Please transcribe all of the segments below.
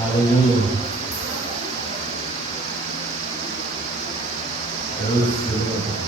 Hallelujah. Praise the Lord.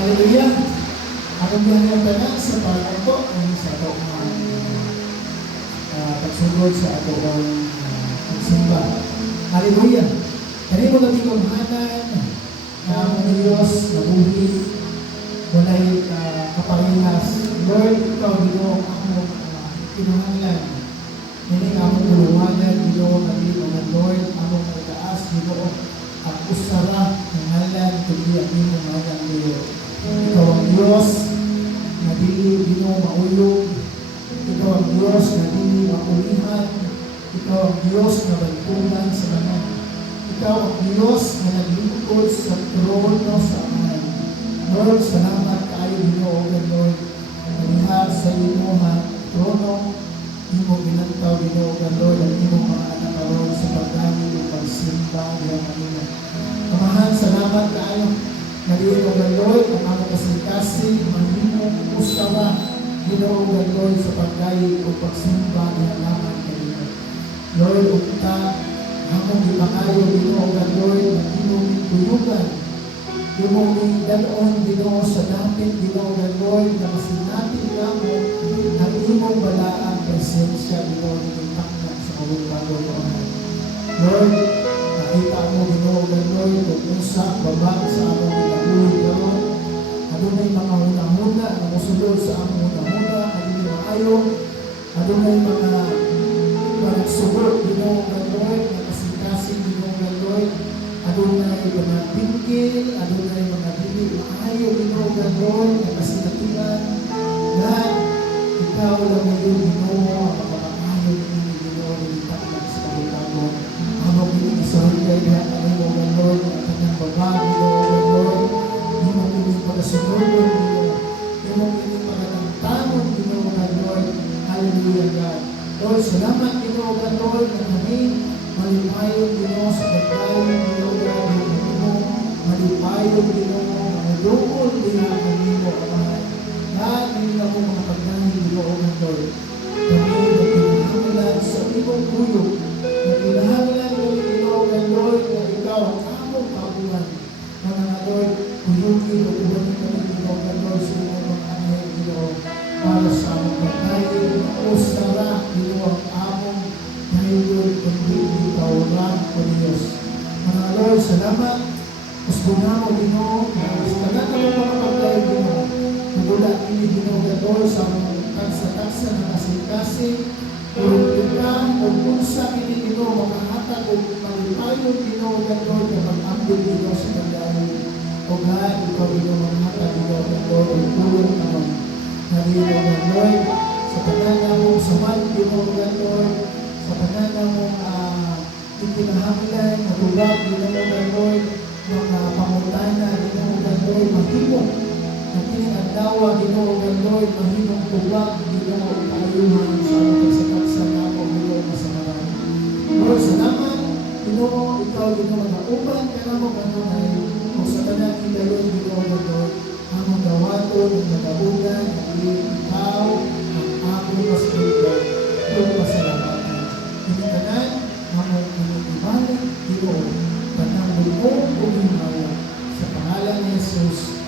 Hallelujah. Ang ganyan tanan sa pag-ako sa atong pagsugod sa atong pagsimba. Hallelujah. Kani mo natin kumhanan na ang Diyos na buhi, walay kaparehas. Lord, ikaw, Ginoo, ako kinuhanglan. Hindi ka mo tulunganan, Ginoo, naging mga Lord, ako magtaas, Ginoo, at usara ng halan, kundi ang iyong halan, Ginoo. Ikaw ang Diyos na dili, Ginoo, maulog. Ikaw ang Diyos na dili maulihan. Ikaw ang Diyos na bantunan sa kanan. Ikaw ang Diyos na naglingkod sa trono sa Aman. Lord, salamat kayo, Ginoo, Lord. Maniha sa imo ha, trono, imo ginantaw, Ginoo, Lord, at imo mga anak karon sa pagdami o pagsimba ng kanina. Amahan, salamat kayo. Ginoo, Lord, ang mga kasing-kasing, manimong usawa, Ginoo, Lord, sa pagdami o pagsimba ng laman kanina. Lord, ukta, among ipakayo, Ginoo, Lord, na imong tuyugan, imong dalon, Ginoo, sa dapit, Ginoo, Lord, na masinatin mo ang imong balaang presensya, Ginoo, ng taknak sa kawag-bago, Lord, nakita mo, Ginoo, Lord, kung unsa, baba sa among ginaguli, Lord, adunay mga huna-huna na musulod sa among huna-huna, adunay mga ayaw, adunay mga panagsugod, Ginoo, Lord, na kasing-kasing, Ginoo, Lord, adunay mga tingkil, adunay mga dili, maayo, Ginoo, Lord, na kasinatilan, God, ikaw lang mo yun, Ginoo, ang makakaayo ninyo, Ginoo, ng itaklag sa kabutago. Habang inisahulay na mo, Lord, ang kanyang baba, Ginoo, Lord, hindi mo piling pagkasunod, hindi mo piling pagkatantangon, Ginoo, Lord, hallelujah, God. Lord, salamat, Ginoo, Lord, na kami malipayon, Ginoo, sa pagkain, Ginoo, Lord, malipayon, Ginoo, madukol, Ginoo, kanimo, Amahan. God, hindi na mo mga pagdangin, Ginoo, Lord. Kami nagpinahangalan sa ibang buyo, nagpinahangalan mo, Ginoo, Lord, na ikaw ang among kabuhan. Mga Lord, kuyugin o kuwanin kami, Ginoo, Lord, sa ibang mga anay, Ginoo, para sa among pagkain, na usara, Ginoo, ang among nahilod, kundi ikaw lang, O Diyos. Mga Lord, salamat. Usbuna mo, Ginoo, na sa tagat ng mga pagkain, Ginoo, nagula ini, Ginoo, Lord, sa mga taksa-taksa na kasing-kasing, urupitan, o punsa ini, Ginoo, makahatag o malipayon, Ginoo, Lord, na pag-ambil, Ginoo, sa pagkain. O God, ikaw, Ginoo, makahatag, Ginoo, Lord, o tulong naman. Ginoo, Lord, sa panana mong saman, Ginoo, Lord, sa panana mong itinahanglan, natulad, Ginoo, Lord, mga pangutana, Ginoo, Lord, mahimong, nakiling adlawa, Ginoo, Lord, mahimong tubag, Ginoo, kaayuhan sa pagsataksa na ako, Ginoo, masamaran. Lord, salamat, Ginoo, ikaw, Ginoo, na upan ka na mo, kanunay, kung sa tanan ilayon, Ginoo, Lord, among gawaton, ang nagabugan, at ikaw, ang among pasalugan, kung pasalamatan. Kinikanan, among pinag-ibalik, Ginoo, kanang bulong kong himawa, sa pangalan ni Jesus.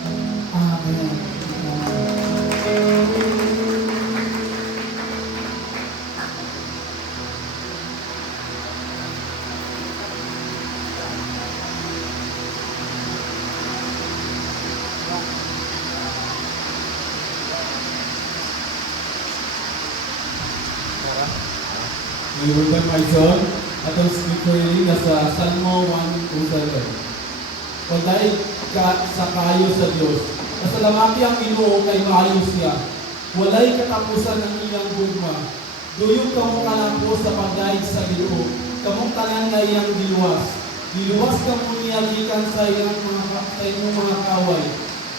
Amen. We will my son, atong scripture reading nasa Salmo 1:7. Pagdaig ka sa kayo sa Dios, pasalamati ang Ginoo kay maayo siya. Walay katapusan ang iyang gugma. Duyog kamo kalampo sa pagdaig sa Ginoo. Kamong tanan nga iyang diluwas. Diluwas kamo niya gikan sa iyang mga kaway.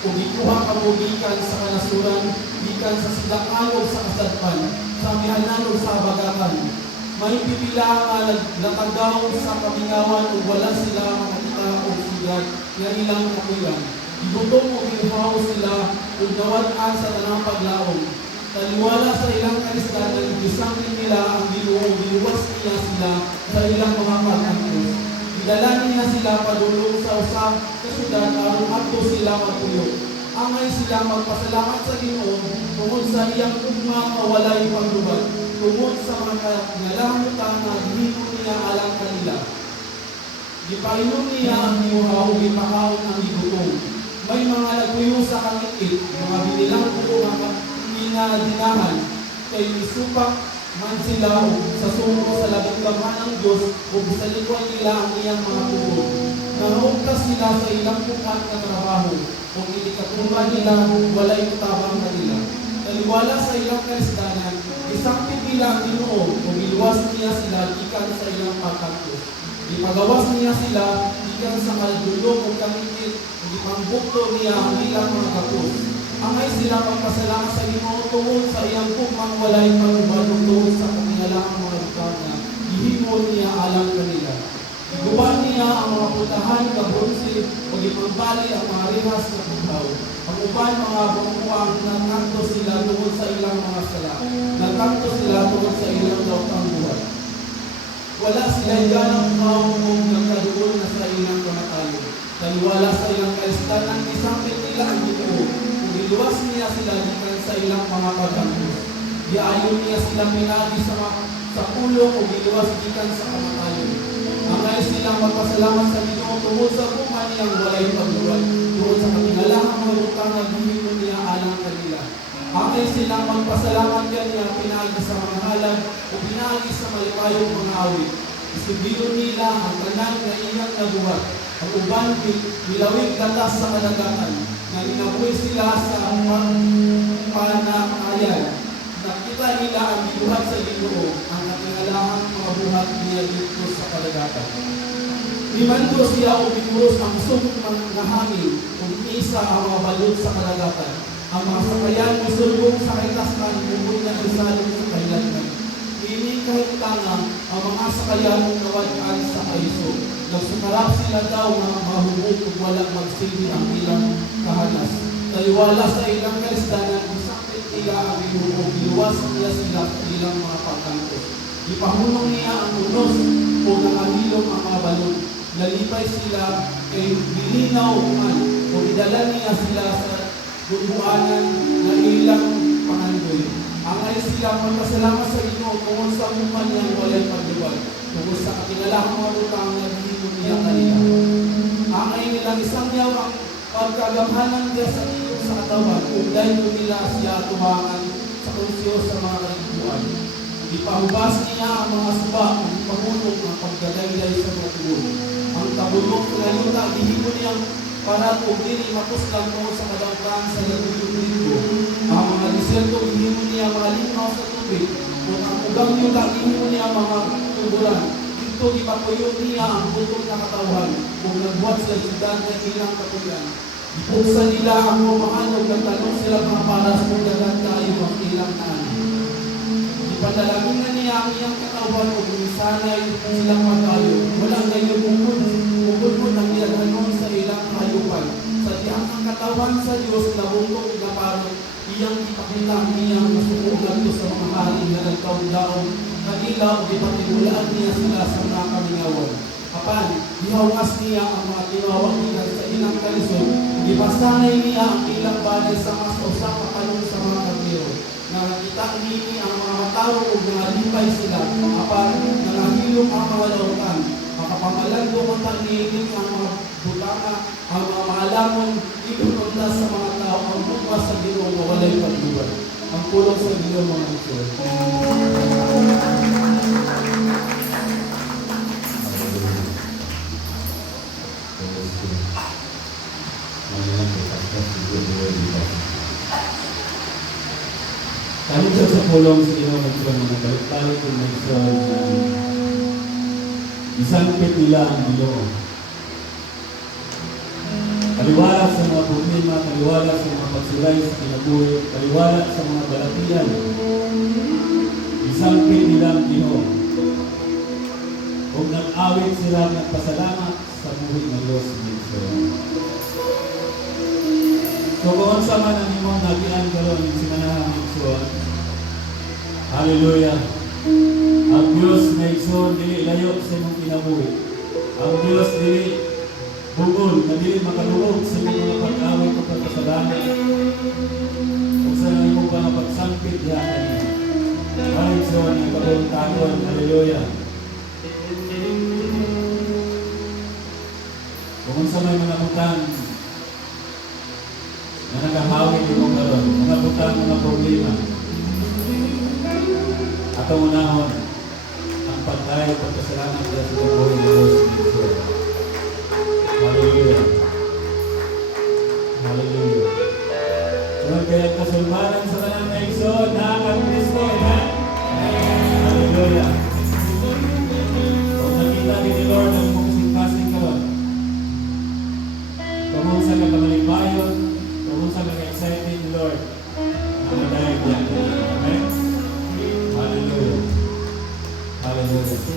Ug ikuha kamo gikan sa kanasuran, gikan sa sidakangog sa kasadpan, sa amihanan sa habagatan. May pipila nga natagaw sa kamingawan ug wala sila makakita og sigat nga ilang kakuyan. Ibutong o gihaw sila ug nawad-an sa tanang paglaom. Taliwala sa ilang kalisdanan, gisangin nila ang Ginoo, giluwas niya sila sa ilang mga pag-angkos. Idala niya sila padulong sa usang kasudan aron adto sila magpuyo. Angay sila magpasalamat sa Ginoo tungod sa iyang ugma nga walay paglubat. Tungod sa mga ngalamutan na hinimo niya alang kanila. Gipainom niya ang iuhaw, gipakaon ang igutong. May mga nagpuyo sa kangit, mga binilang po mga pinadinahan, kay isupak man sila sa sumo sa labing kamhan ng Diyos o sa likuan nila ang iyang mga tungkol. Nanungkas sila sa ilang pukat na trabaho o inikatuman nila walay kutabang kanila. Taliwala sa ilang kaisdanan, isangpit nila ang Ginoo o giluwas niya sila ikan sa ilang pagkakos. Ipagawas niya sila ikan sa kaldulong o kamitit o ipangbukto niya ang ilang mga kapos. Angay sila magpasalamat sa Ginoo tungod sa iyang pugmang walay pagubadong tungod sa kamingalahang mga bukana. Ihimo niya alang kanila. Iguban niya ang mga putahan na bronze o ipagbali ang mga rihas na putaw. Ang uban mga bumuang nagkanto sila tungod sa ilang mga sala. Nagkanto sila tungod sa ilang dautang buhay. Wala sila ganang maumong nagkaroon na sa ilang kamatayon. Taliwala sa ilang kaistanan, isangpit nila ang Ginoo. Iluwas niya sila gikan sa ilang mga pagkakos. Giayon niya sila pinagi sa pulong o giluwas gikan sa kamatayon. Angay silang magpasalamat sa Ginoo tungod sa kuman niyang walay pagluwal. Tungod sa kamingalahang mga butang na gihimo niya alang kanila. Angay silang magpasalamat kaniya pinagi sa mga halad o pinagi sa malipayong mga awit. Isubilo nila ang tanan na iyang nabuhat. Ang uban bilawig gatas sa kalagatan. Na inabuhi sila sa panamayan. Nakita nila ang binuhat sa Ginoo, ang nakingalahang mga buhat niya dito sa kalagatan. Limanto siya o binuros ang sumong mga hangin, kung isa ang mga balod sa kalagatan. Ang mga sakayan musulbong sa kaitasman, bumuli na isalong sa kailangan. Ini kahit tangang ang mga sakayan nawadaan sa kaiso. Nagsukarap sila daw mga mahubog kung walang magsilbi ang ilang kahanas. Taliwala sa ilang karisdanan, isangkit nila ang binuho, iluwas niya sila sa ilang mga pagkantos. Ipahulong niya ang unos o nakahilong ang mga balon. Nalipay sila kay bilinaw man o idala niya sila sa bubuanan na ilang pangandoy. Angay sila magpasalamat sa Ginoo tungod sa umuman niyang walay pagdiwag. Tungod sa katingalahang mga utang na dito niya kanila. Angay nilang isang yaw ang pagkagamhanan niya sa iyo sa katawan kung dahil nila siya tumangan sa konsyo sa mga kalikuan. Ipahubas niya ang mga suba o ipahulog ang pagdadaylay sa mga tugon. Ang tabulok na yuta, dihimo niyang para kung dili matuslang tungod sa kadagran sa laluyong linggo. Ang mga disyerto, dihimo niya mga linaw sa tubig. Kung ang ugang yuta, dihimo niya mga tuburan. Dito ipapuyo niya ang butong na katawan kung nagbuhat sa siyudad na ilang katuyan. Ipuksa nila ang mamahanog at tanong sila mga paras kung dagat kayo ang ilang naan. Ipadalagin na niya ang iyang katawan o gumisanay silang magkayo. Walang ngayon bukod ang iyang hanon sa ilang hayupan. Sa tiyang ang katawan sa Diyos na bundok na parang iyang ipakita niyang masukugan ko sa mga hari na nagkaundaon. Kanila o ipatimulaan niya sila sa mga kamingawan. Kapan, ihawas niya ang mga tinawag nila sa ilang kalisod. Ipasanay niya ang ilang bagay sa mas usang kapanong sa mga karnero. Nakakita nini ang mga matao o nangalipay sila. Kapan, nangahilong ang mga lautan. Makapamalan bumunta nini ang mga butana, ang mga maalamon, ipununta sa mga tao, ang bukas sa Ginoo na walay pagduwal. Ang pulong sa Ginoo mga ito. Kami sa pulong sa Ginoo ito mga balik-balik kung may isang isangpit nila ang Ginoo. Kaliwala sa mga problema, kaliwala sa mga pagsulay sa kinabuhi, kaliwala sa mga balatian. Isangpit nila ang Ginoo. Kung nag-awit sila, nagpasalamat sa buhay ng Diyos dito. So kung sa man ang imong nagian karon sa manahang igsoon. Hallelujah. Ang Diyos na igsoon dili layo sa imong kinabuhi. Ang Diyos dili bugol na dili makalugog sa imong mga pag-awit o pagpasalamat. Kung sa imong mga pagsangpit diha kaniya. Ang igsoon ang pagpuntahan. Hallelujah. may mga butang na nagahawin mo karon, mga butang, mga problema. Atong unahon ang pagtayo pagkasalanan sa buhay ni Diyos Kristo. Hallelujah. Hallelujah. Lord, kaya kasulbaran sa tanan na igsoon na ang Kristo. Amen. Hallelujah. Kung nakita ni Lord ang mong singkasing karon, kung sa kakamalibayon, kung sa excited ni Lord, ang madayag yan. Amen. Hallelujah. Hallelujah.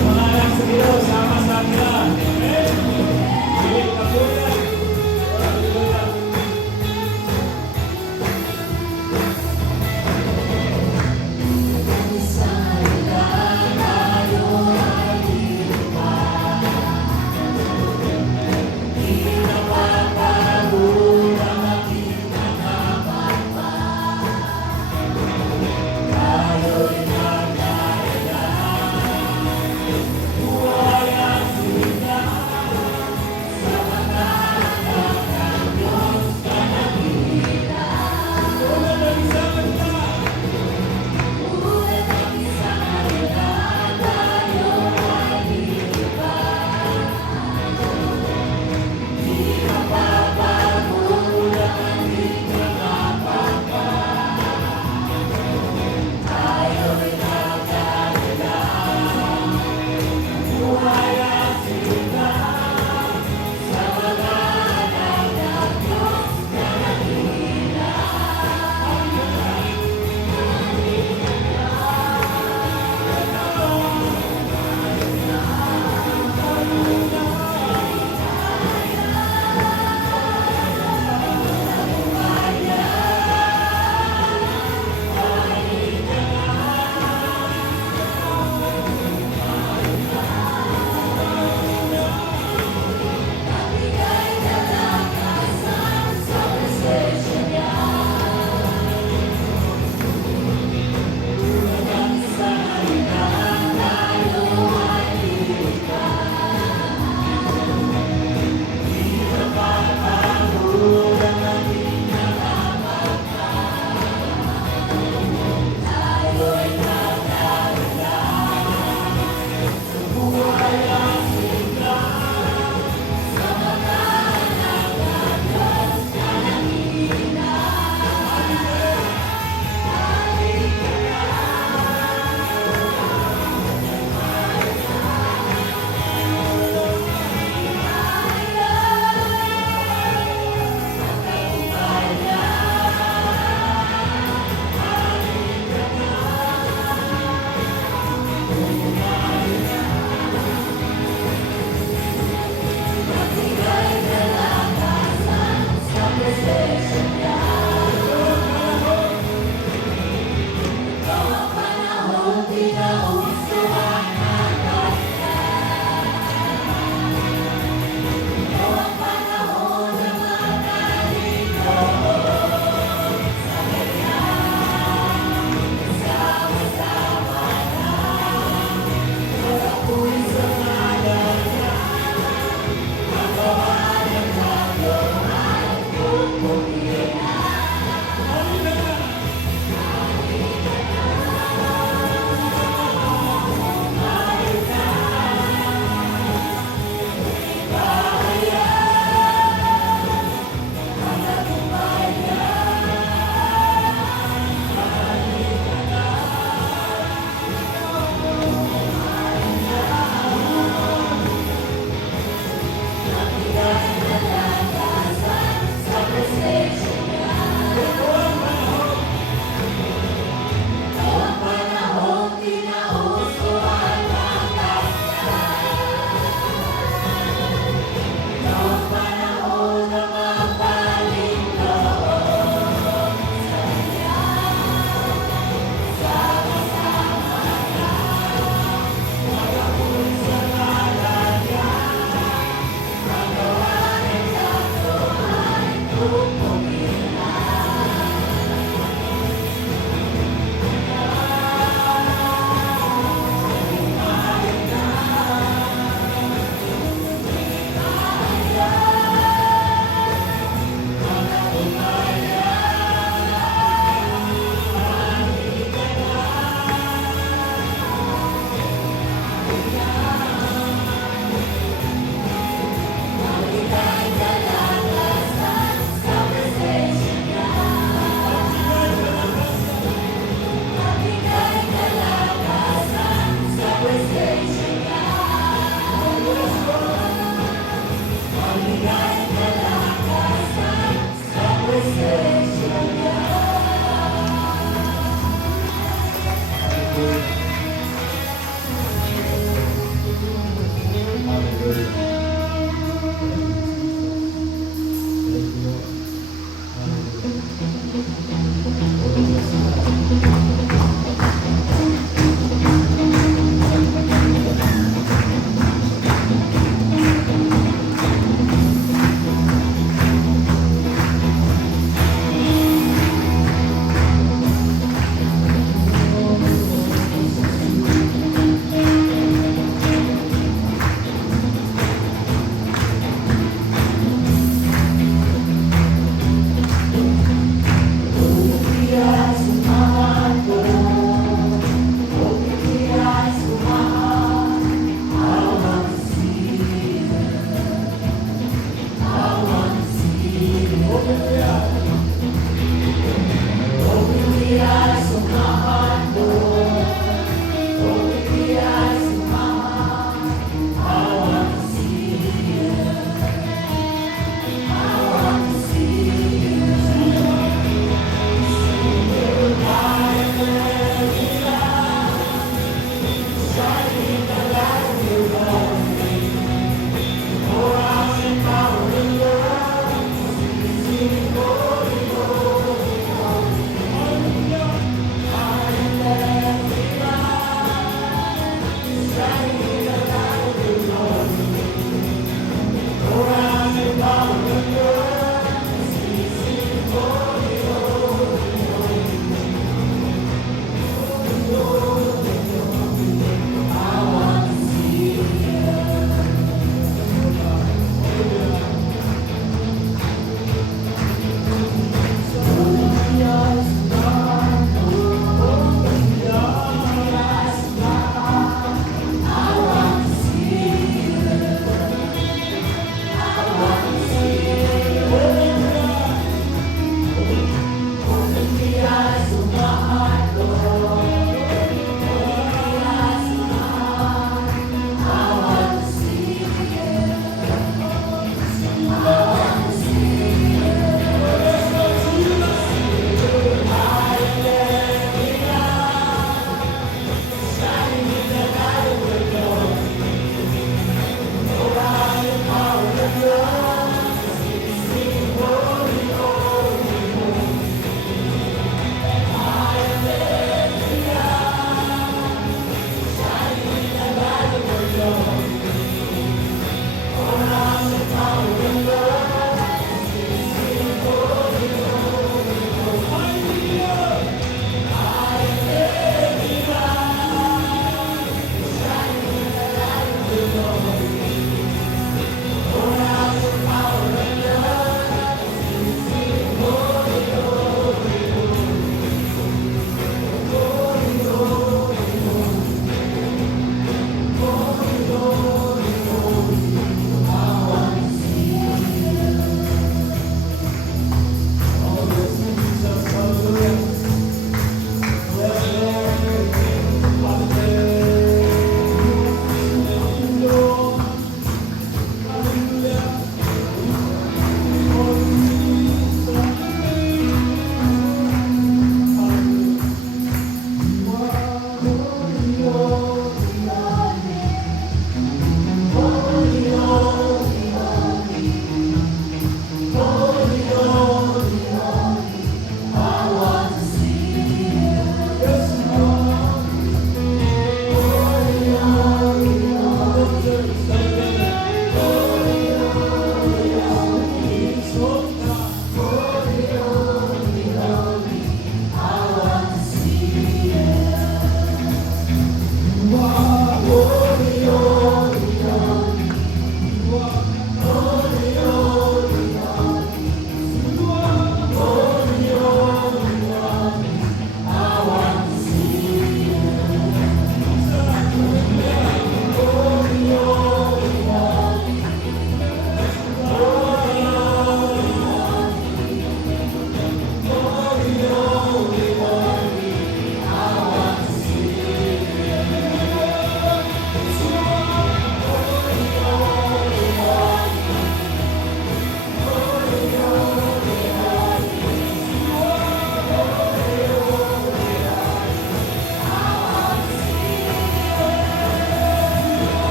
Mga anak sa Diyos, sama sa akin. Amen.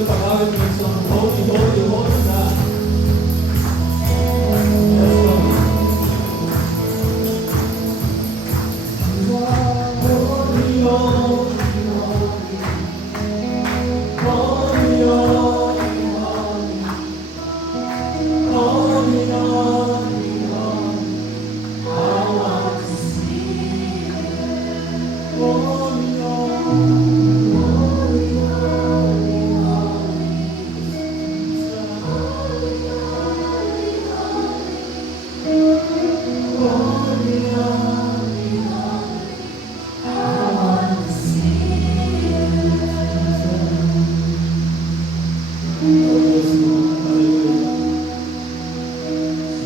ang pag-awit ng song, Holy, Holy, Holy God. Yes, Lord. Holy, Holy, Holy, Holy, Holy, Holy, I want to see you. Holy,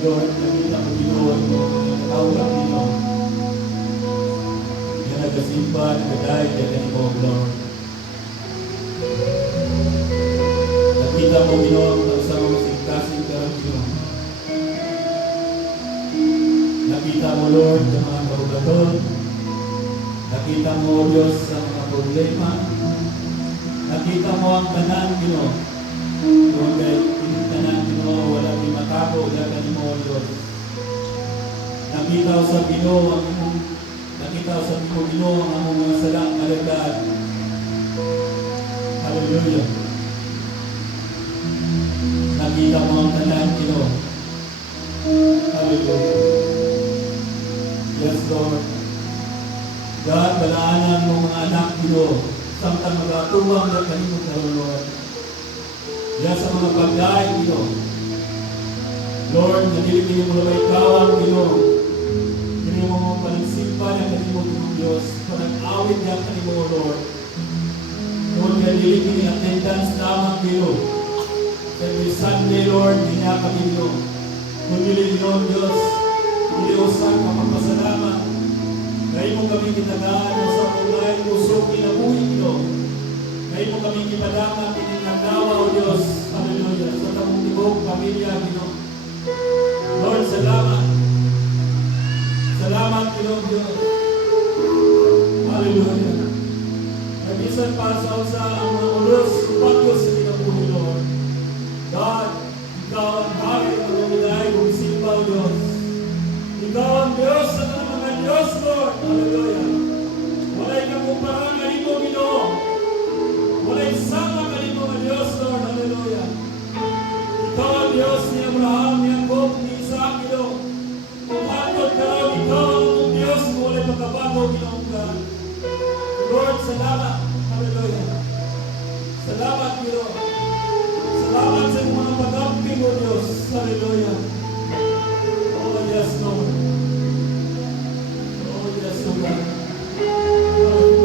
Lord, nakita ko Ginoo mo, nakawag Ginoo. Yan nagasimba, nagadahil yan mo, Lord. Nakita mo Ginoo ang sa mga singkasing karang Ginoo. Nakita mo Lord sa mga karugaton. Nakita mo Diyos sa mga problema. Nakita mo ang tanan Ginoo. Kung kay tanan Ginoo, wala di matabo, wala ni mo Diyos. Nakita ko sa Ginoo ang imong nakita ko sa Ginoo ang among mga sala malagad. Hallelujah. Nakita mo ang tanan Ginoo. Hallelujah. Yes, Lord. God, balaanan mo mga anak Ginoo, samtang magatuwang na kanimo karon, Lord. Yan sa mga pagdaig, Ginoo. Lord, nagilitin mo na may kawang, Ginoo. Ginoo mo mga panagsimpa na kanimo, Diyos. Panag-awit niya kanimo, Lord. Lord, nagilitin yung attendance lamang, Ginoo. Every Sunday, Lord, niya kami, Ginoo. Nagilitin mo, Diyos. Hindi usang kapapasalamat. Ngayon mo kami kinagaan sa online, usok, kinabuhi, Ginoo. Ngayon mo kami kipadama, pinagagawa, O Diyos. Hallelujah. Sa tamong tibok, pamilya, Ginoo. Lord, salamat. Salamat, Ginoo, Diyos. Hallelujah. Nagisan para sa ang mga ulos, upagyo sa kinabuhi, Lord. God, Ikaw ang hari ng lumiday, kung simba, O Diyos. Ikaw ang Diyos sa mga Diyos, Lord. Hallelujah. Wala'y kakumparan na rin mo, Ginoo. Wala'y sama ka rin mga Diyos, Lord. Hallelujah. Ikaw ang Diyos ni Abraham, ni Jacob, ni Isaac, Ginoo. Kung hatod ka lang, ikaw ang Diyos, kung wala'y pagkabago, Ginoo ka. Lord, salamat. Hallelujah. Salamat, Ginoo. Salamat sa mga pag-amping mo, Diyos. Hallelujah. Oh, yes, Lord. Oh, yes, Lord. Hallelujah.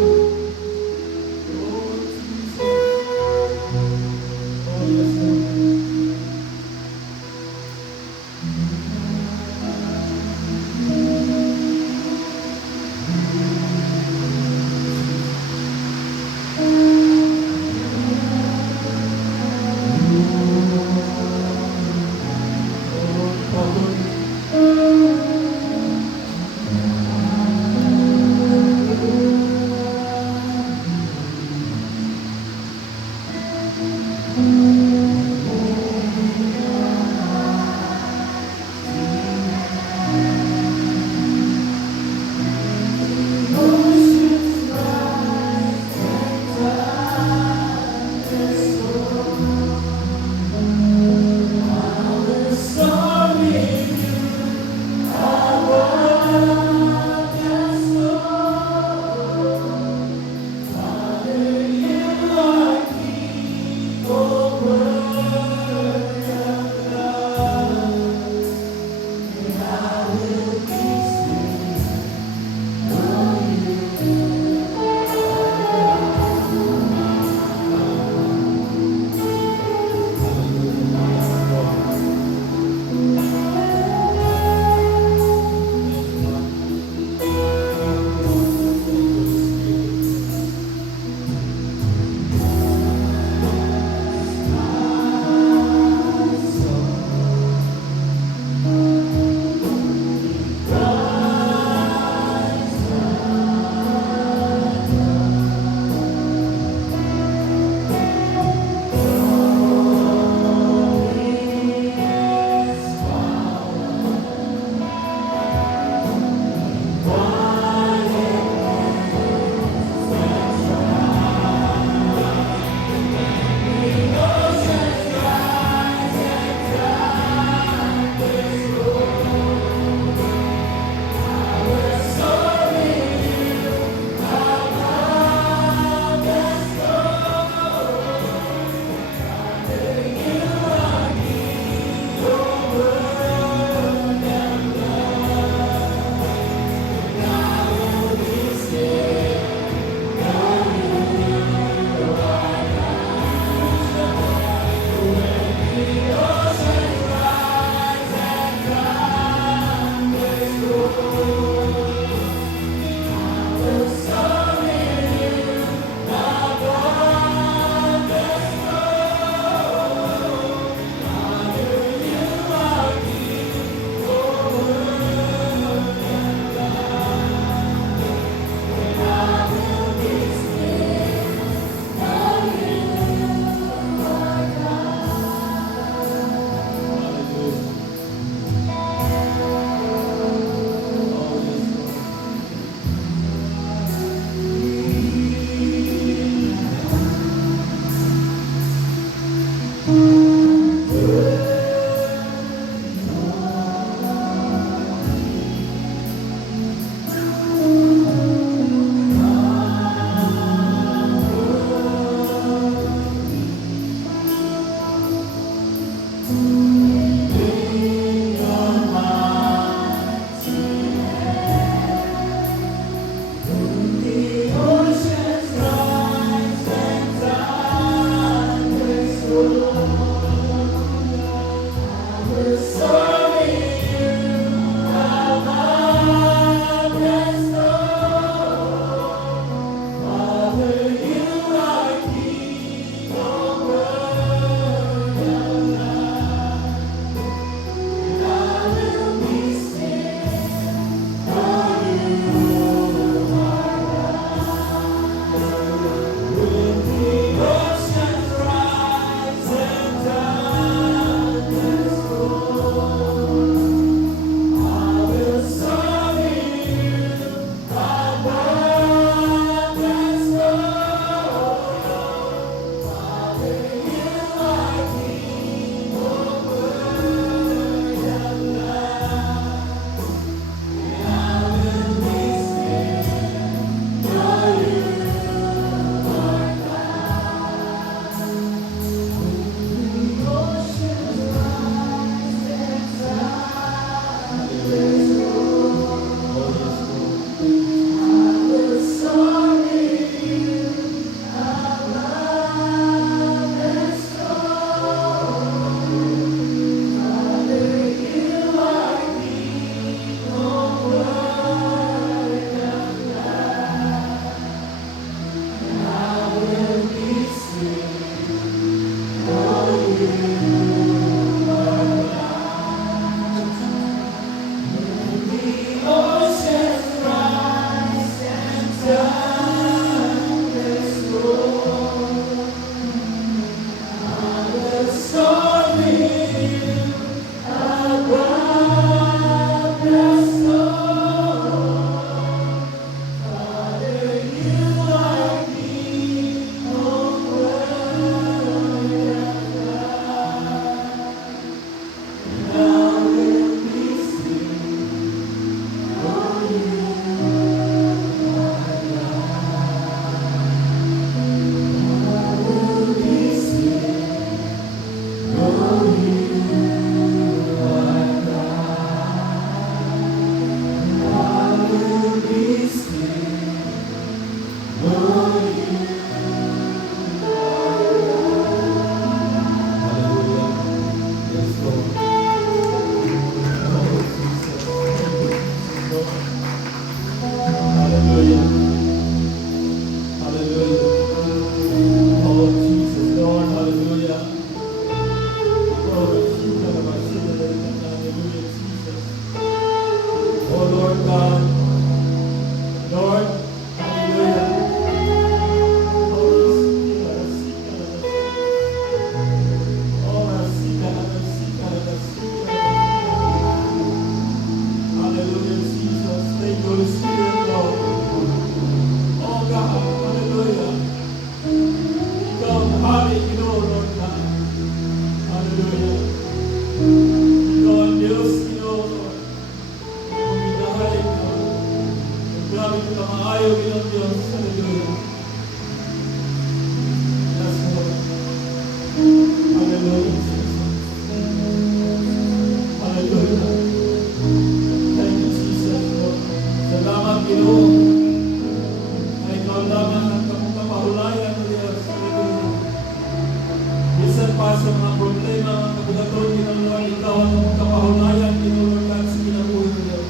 pa sa mga problema, mga kabugaton, Ginoo, ikaw ang kapahunayan, Ginoo, God, sa kinabuhi ko, Diyos.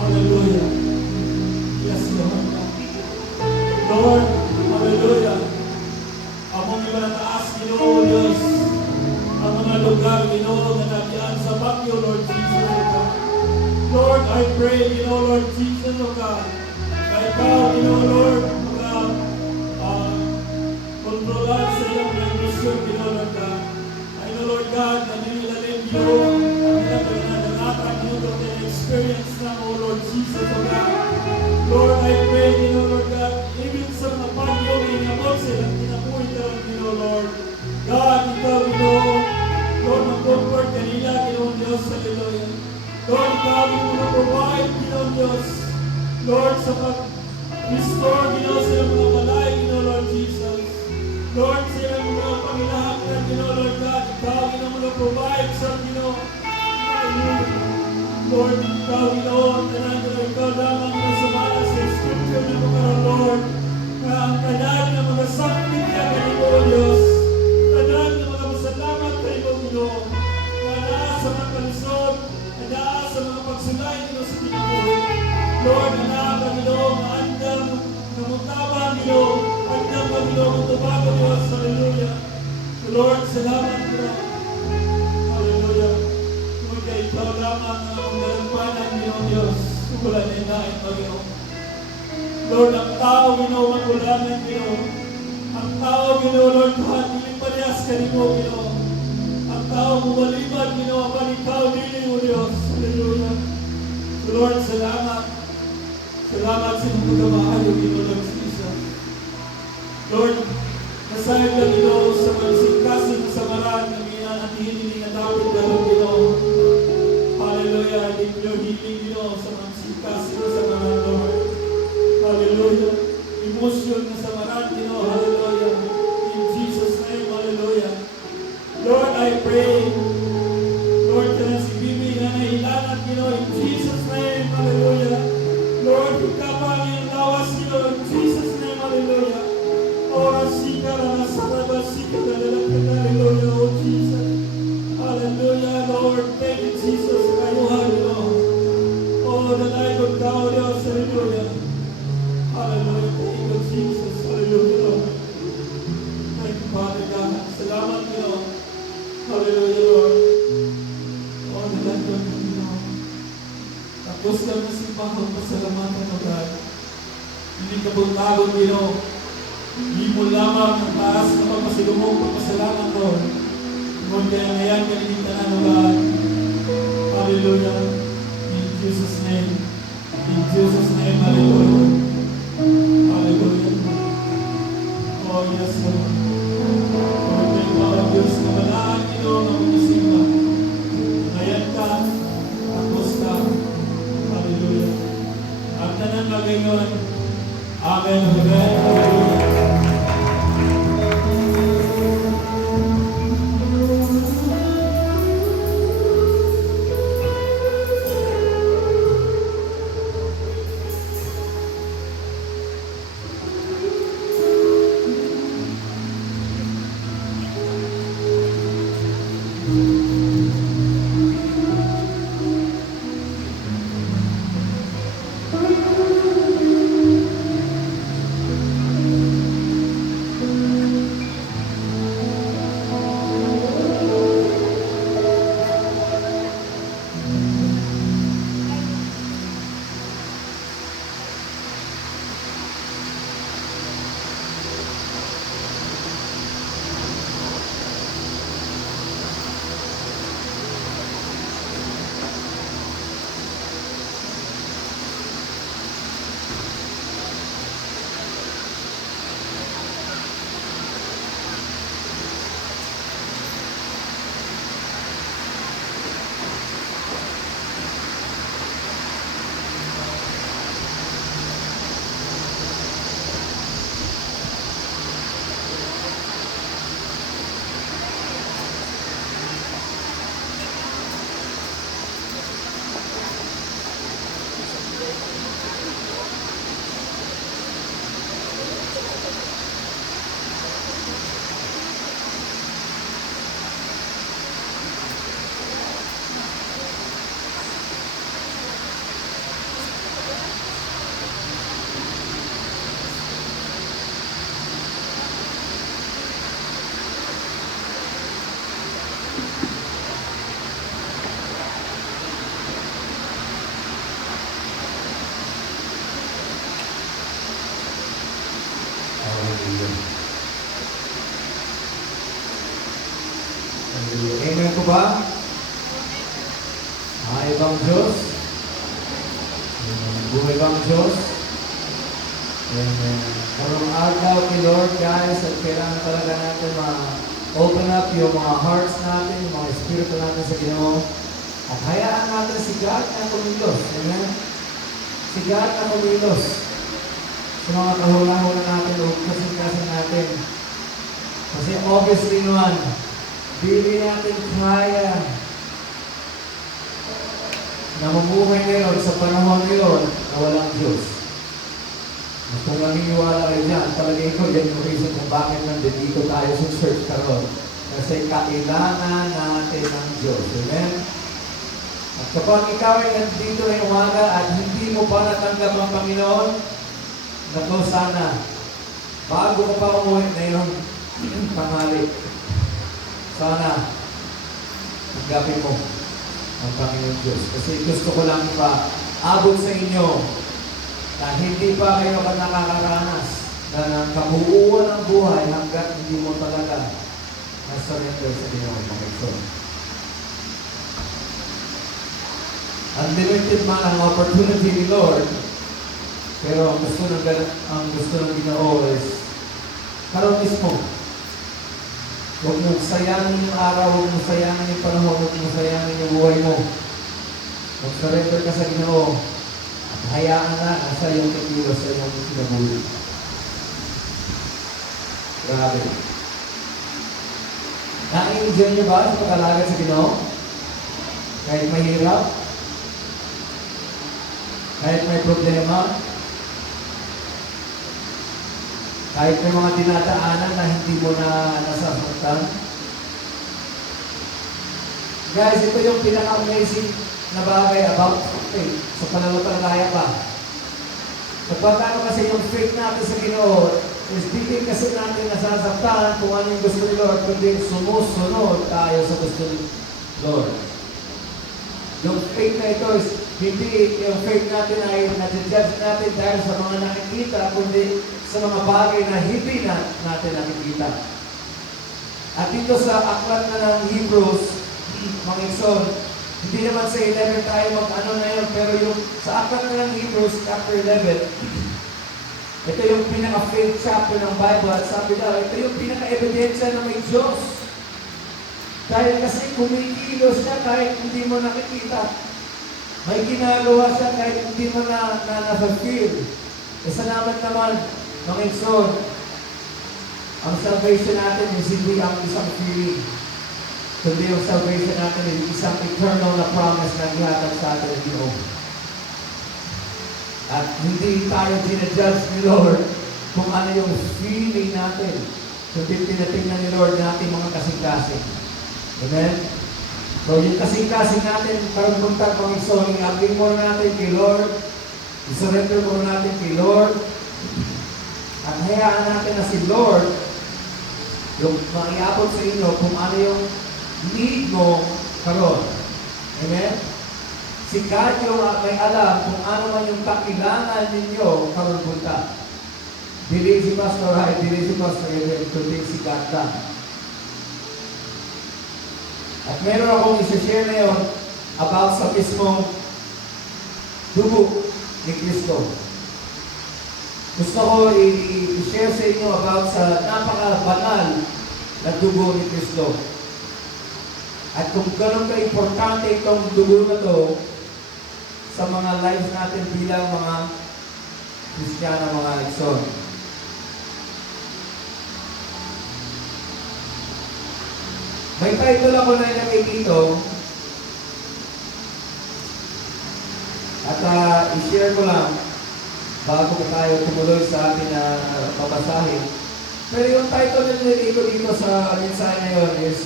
Hallelujah. Yes, Lord. Lord, hallelujah. Among ibalataas, Ginoo, Diyos, ang mga lugar, Ginoo, na nabiyaan sa bagyo, Lord Jesus, O God. Lord, I pray, Ginoo, Lord Jesus, O God, na ikaw, Ginoo, Lord, kontrolar sa iyong mga emosyon, Ginoo, Lord God. I know, Lord God, na nililalim, Ginoo, ang ilang pinandaratan, Ginoo, na experience na, O Lord Jesus, O God. Lord, I pray, Ginoo, Lord God, even sa mga bagyo, inabot sa ilang kinabuhi ka, Ginoo, Lord. God, ikaw, Ginoo, Lord, mag-comfort kanila, Ginoo, Diyos, hallelujah. Lord, ikaw, Ginoo, mag-provide, Ginoo, Diyos. Lord, sa pag-restore, Ginoo, sa iyong mga balay, Ginoo, Lord Jesus. Lord, sa iyong mga pangilahakyan, Ginoo, Lord God, ikaw, Ginoo, mag-provide sa Ginoo. Hallelujah. Lord, ikaw, Ginoo, ang tanan, Ginoo, ikaw lamang na sumala sa scripture na mga Lord, na ang tanan na mga sakit ka kanimo, Diyos, tanan na mga masalamat kanimo, Ginoo, na naa sa mga kalisod, na naa sa mga pagsulay, Ginoo, sa kinabuhi. Lord, na naa ka, Ginoo, na andang namutabang, Ginoo, andang ka, Ginoo, matubago, Diyos, hallelujah. Lord, salamat, Ginoo. Hallelujah. Lord, kay ikaw lamang ang dalampanan, Ginoo, Diyos. Wala na inain, Panginoon. Lord, ang tao, Ginoo, magulanan, Ginoo. Ang tao, Ginoo, Lord, hindi parehas ka nimo, Ginoo. Ang tao, mawalibad, Ginoo, ang ikaw, dili mo, Diyos. Hallelujah. So, Lord, salamat. Salamat sa iyong pagkamaayo, Ginoo, Lord Jesus. Lord, nasayag ka, Ginoo, sa magsingkasin sa maran na ginanatihin ni nga David, Ginoo. Hallelujah. Give your healing, Ginoo, sa magsingkasin sa maran, Lord. Hallelujah. Emotion na sa maran, Ginoo. Hallelujah. In Jesus' name, hallelujah. Lord, I pray. Lord, ka si Bibi na nahilanat, Ginoo. In Jesus' name, hallelujah. Lord, ikapang yung lawas, Ginoo. In Jesus' name, hallelujah. Ora sika na nasaraba sika na lalapit, hallelujah. Oh, Jesus. Hallelujah, Lord. Thank you, Jesus. Kayuhan, Ginoo. Oh, nalayon ka, O Diyos. Hallelujah. Hallelujah. Thank you, Jesus. Hallelujah, Lord. Thank you, Father God. Salamat, Ginoo. Hallelujah, Lord. Oh, nalayon ka, Ginoo. Tapos ka na simbahang pasalamatan, O God. Hindi ka buntagon, Ginoo. Hindi mo lamang ang taas na pagpasilumong pagpasalamat, Lord. Lord, kaya ngayon kaligtanan, O God. Hallelujah. In Jesus' name. In Jesus' name, hallelujah. Hallelujah. Oh, yes, Lord. Lord, may mga Diyos na malaan, Ginoo, na magsisimba. Ngayon ka, tapos ka. Hallelujah. Ang tanan magayon. Amen. Amen. Hallelujah. Amen po ba? Ay, ibang Diyos. Buhay bang Diyos. Amen. Karong araw kay Lord, guys, at kailangan talaga natin ma-open up yung mga hearts natin, yung mga espiritu natin sa Ginoo. At hayaan natin si God na kumilos. Amen? Si God na kumilos. Sa mga kahula-hula natin, o kasing-kasing natin. Kasi obviously naman, hindi natin kaya na mamuhay ngayon sa panahon ngayon na walang Diyos. At kung naniniwala kayo dyan, palagay ko yan yung reason kung bakit nandito tayo sa church karon. Kasi kailangan natin ng Diyos. Amen? At kapag ikaw ay nandito na umaga at hindi mo pa natanggap ang Panginoon, nato sana, bago ka pa umuwi ngayon, tanghali, sana, tanggapin mo ang Panginoon Diyos. Kasi gusto ko lang abot sa inyo na hindi pa kayo nakakaranas na ng kabuuan ng buhay hanggat hindi mo talaga na-surrender sa Panginoon, mga ito. Unlimited man ang opportunity ni Lord, pero ang gusto ng Ginoo is karon mismo. Huwag mong sayangin yung araw, huwag mong sayangin yung panahon, huwag mong sayangin yung buhay mo. Mag-surrender ka sa Ginoo at hayaan na sa iyong kikilos sa iyong sinabuhi. Grabe. Na-enjoy niyo ba sa pag-alagad sa Ginoo? Kahit mahirap? Kahit may problema? Kahit may mga dinadaanan na hindi mo na nasasaktan? Guys, ito yung pinaka-amazing na bagay about faith sa pananampalataya pa. Kapag ano kasi yung faith natin sa Ginoo, is hindi kasi natin nasasaktan kung ano yung gusto ni Lord, kundi sumusunod tayo sa gusto ni Lord. Yung faith na ito is hindi yung faith natin ay nati-judge natin dahil sa mga nakikita, kundi sa mga bagay na hindi natin nakikita. At dito sa aklat na ng Hebrews, mga ison, hindi naman sa 11 tayo mag-ano na yun, pero yung sa aklat na ng Hebrews, chapter 11, ito yung pinaka-faith chapter ng Bible, at sabi daw, ito yung pinaka-ebidensya na may Diyos. Dahil kasi kumikilos siya kahit hindi mo nakikita. May ginagawa siya kahit hindi mo na-feel. Salamat naman, mga ison, ang salvation natin is hindi ang isang feeling. Kundi yung salvation natin is isang eternal na promise na ihatag sa atin ng Ginoo. At hindi tayo dinajudge ni Lord kung ano yung feeling natin. Kundi tinatingnan ni Lord natin mga kasing-kasing. Amen? So yung kasing-kasing natin, parang punta pang ison, i-agree mo natin kay Lord, i-surrender mo natin kay Lord, at hayaan natin na si Lord yung maiabot sa inyo kung ano yung need mo karon. Amen? Si God yung may alam kung ano man yung kakilangan ninyo karon punta. Dili si Pastor Rai, dili si Pastor Eden, kundi si God lang. At meron akong isa-share na yun about sa mismong dugo ni Kristo. Gusto ko i-share sa inyo about sa napaka-banal na dugo ni Kristo. At kung gano'n ka-importante itong dugo na to sa mga lives natin bilang mga Kristiyano, mga ison. May title ako na ilagay dito at i-share ko lang bago pa tayo tumuloy sa ating papasahin. Pero yung title na nilagay ko dito sa mensahe na yun is,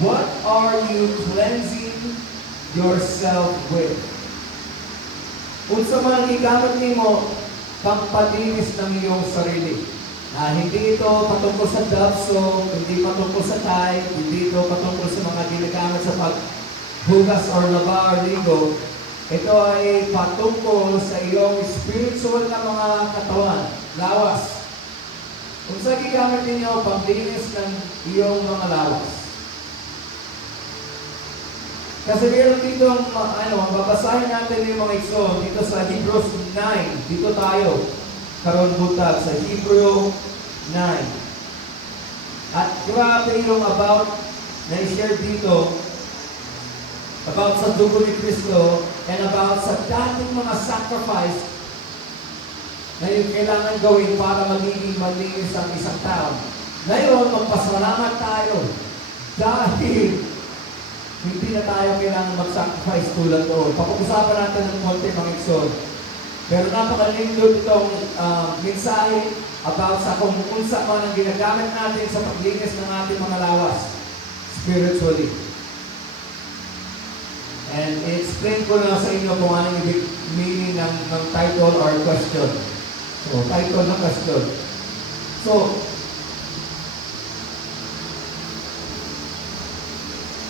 what are you cleansing yourself with? Kung sa mga igamit mo, pampalinis ng iyong sarili. Hindi ito patungkol sa dabso, hindi patungkol sa tay, hindi ito patungkol sa mga ginagamit sa paghugas or laba or ligo. Ito ay patungkol sa iyong spiritual na mga katawan, lawas. Kung sa gigamit ninyo, pamlinis ng iyong mga lawas. Kasi meron dito, babasahin natin yung mga ikso dito sa Hebrews 9. Dito tayo, karon buntag sa Hebrew 9. At grabe yung about na i-share dito about sa dugo ni Kristo and about sa dating mga sacrifice na yung kailangan gawin para magiging malinis ang isang tao. Ngayon, magpasalamat tayo dahil hindi na tayo kailangan mag-sacrifice tulad doon. Pag-usapan natin ng konti mga ikson. Pero napakalingdod itong mensahe about sa kung unsa man ang ginagamit natin sa paglinis ng ating mga lawas spiritually. And i-explain ko na sa inyo kung anong ibig meaning ng title or question. So, title na question. So,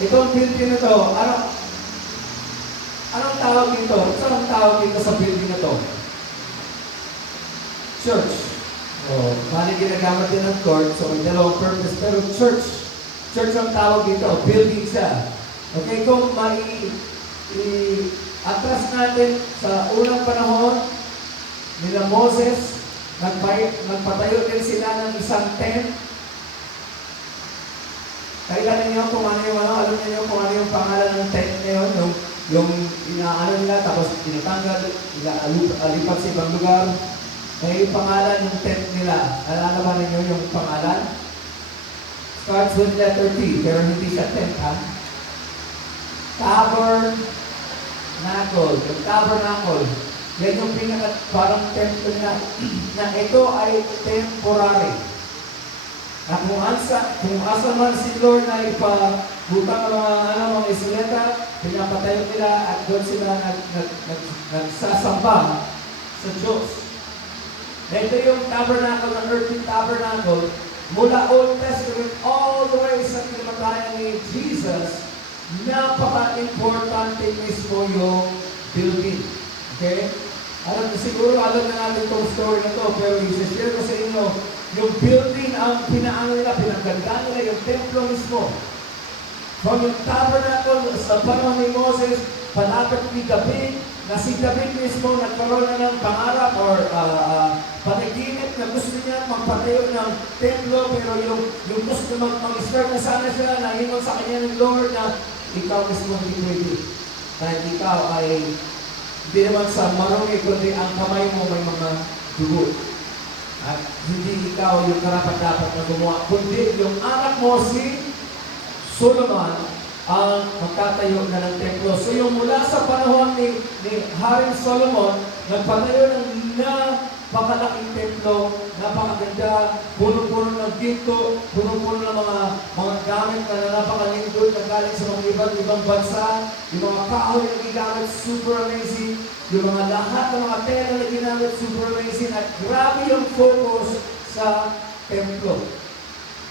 itong building na to, anong tawag dito? Saan ang tawag dito sa building na to? Church. O, bali ginagamit din ng court, so may dalawang purpose. Pero church ang tawag dito, building siya. Okay, kung atras natin sa unang panahon, nila Moses, nagpatayo din sila ng isang tent. Kailan ninyo kung ano yung alam niyo kung ano yung pangalan ng tent na yun, yung inaano nila, tapos tinatanggal, alipat sa ibang lugar. May pangalan ng tent nila. Alala ba ninyo yung pangalan? Starts with letter T, pero hindi siya tent, ha? Tabernacle. Yung tabernacle. Yan yung parang temple na ito ay temporary. Na kung asa man si Lord na ipabutang ang mga Israelita, pinapatayo nila at doon sila nagsasamba sa Diyos. Ito yung tabernacle, ng earthly tabernacle, mula Old Testament all the way sa kinamatayan ni Jesus, napaka-importante mismo yung building. Okay? Siguro alam na natin itong story na to, pero i-share ko sa inyo, yung building ang pinaganda nila yung templo mismo. From yung tabernacle sa panahon ni Moses, palapit ni David, na si David mismo nagkaroon na ng pangarap or panaginip na gusto niya magpatayo ng templo, pero yung gusto mag-start na sana siya, nahingon sa kanya ng Lord na ikaw mismo hindi pwede. Dahil ikaw ay hindi naman sa marungi, kundi ang kamay mo may mga dugo. At hindi ikaw yung karapat-dapat na gumawa, kundi yung anak mo si Solomon ang magtatayo na ng templo. So yung mula sa panahon ni Haring Solomon, nagpatayo ng napakalaking templo, napakaganda, puno-puno ng ginto, puno-puno ng mga gamit na napakalingkod na galing sa mga ibang bansa, yung mga kahoy na ginamit, super amazing, yung mga lahat ng mga tela na ginamit, super amazing, at grabe yung focus sa templo.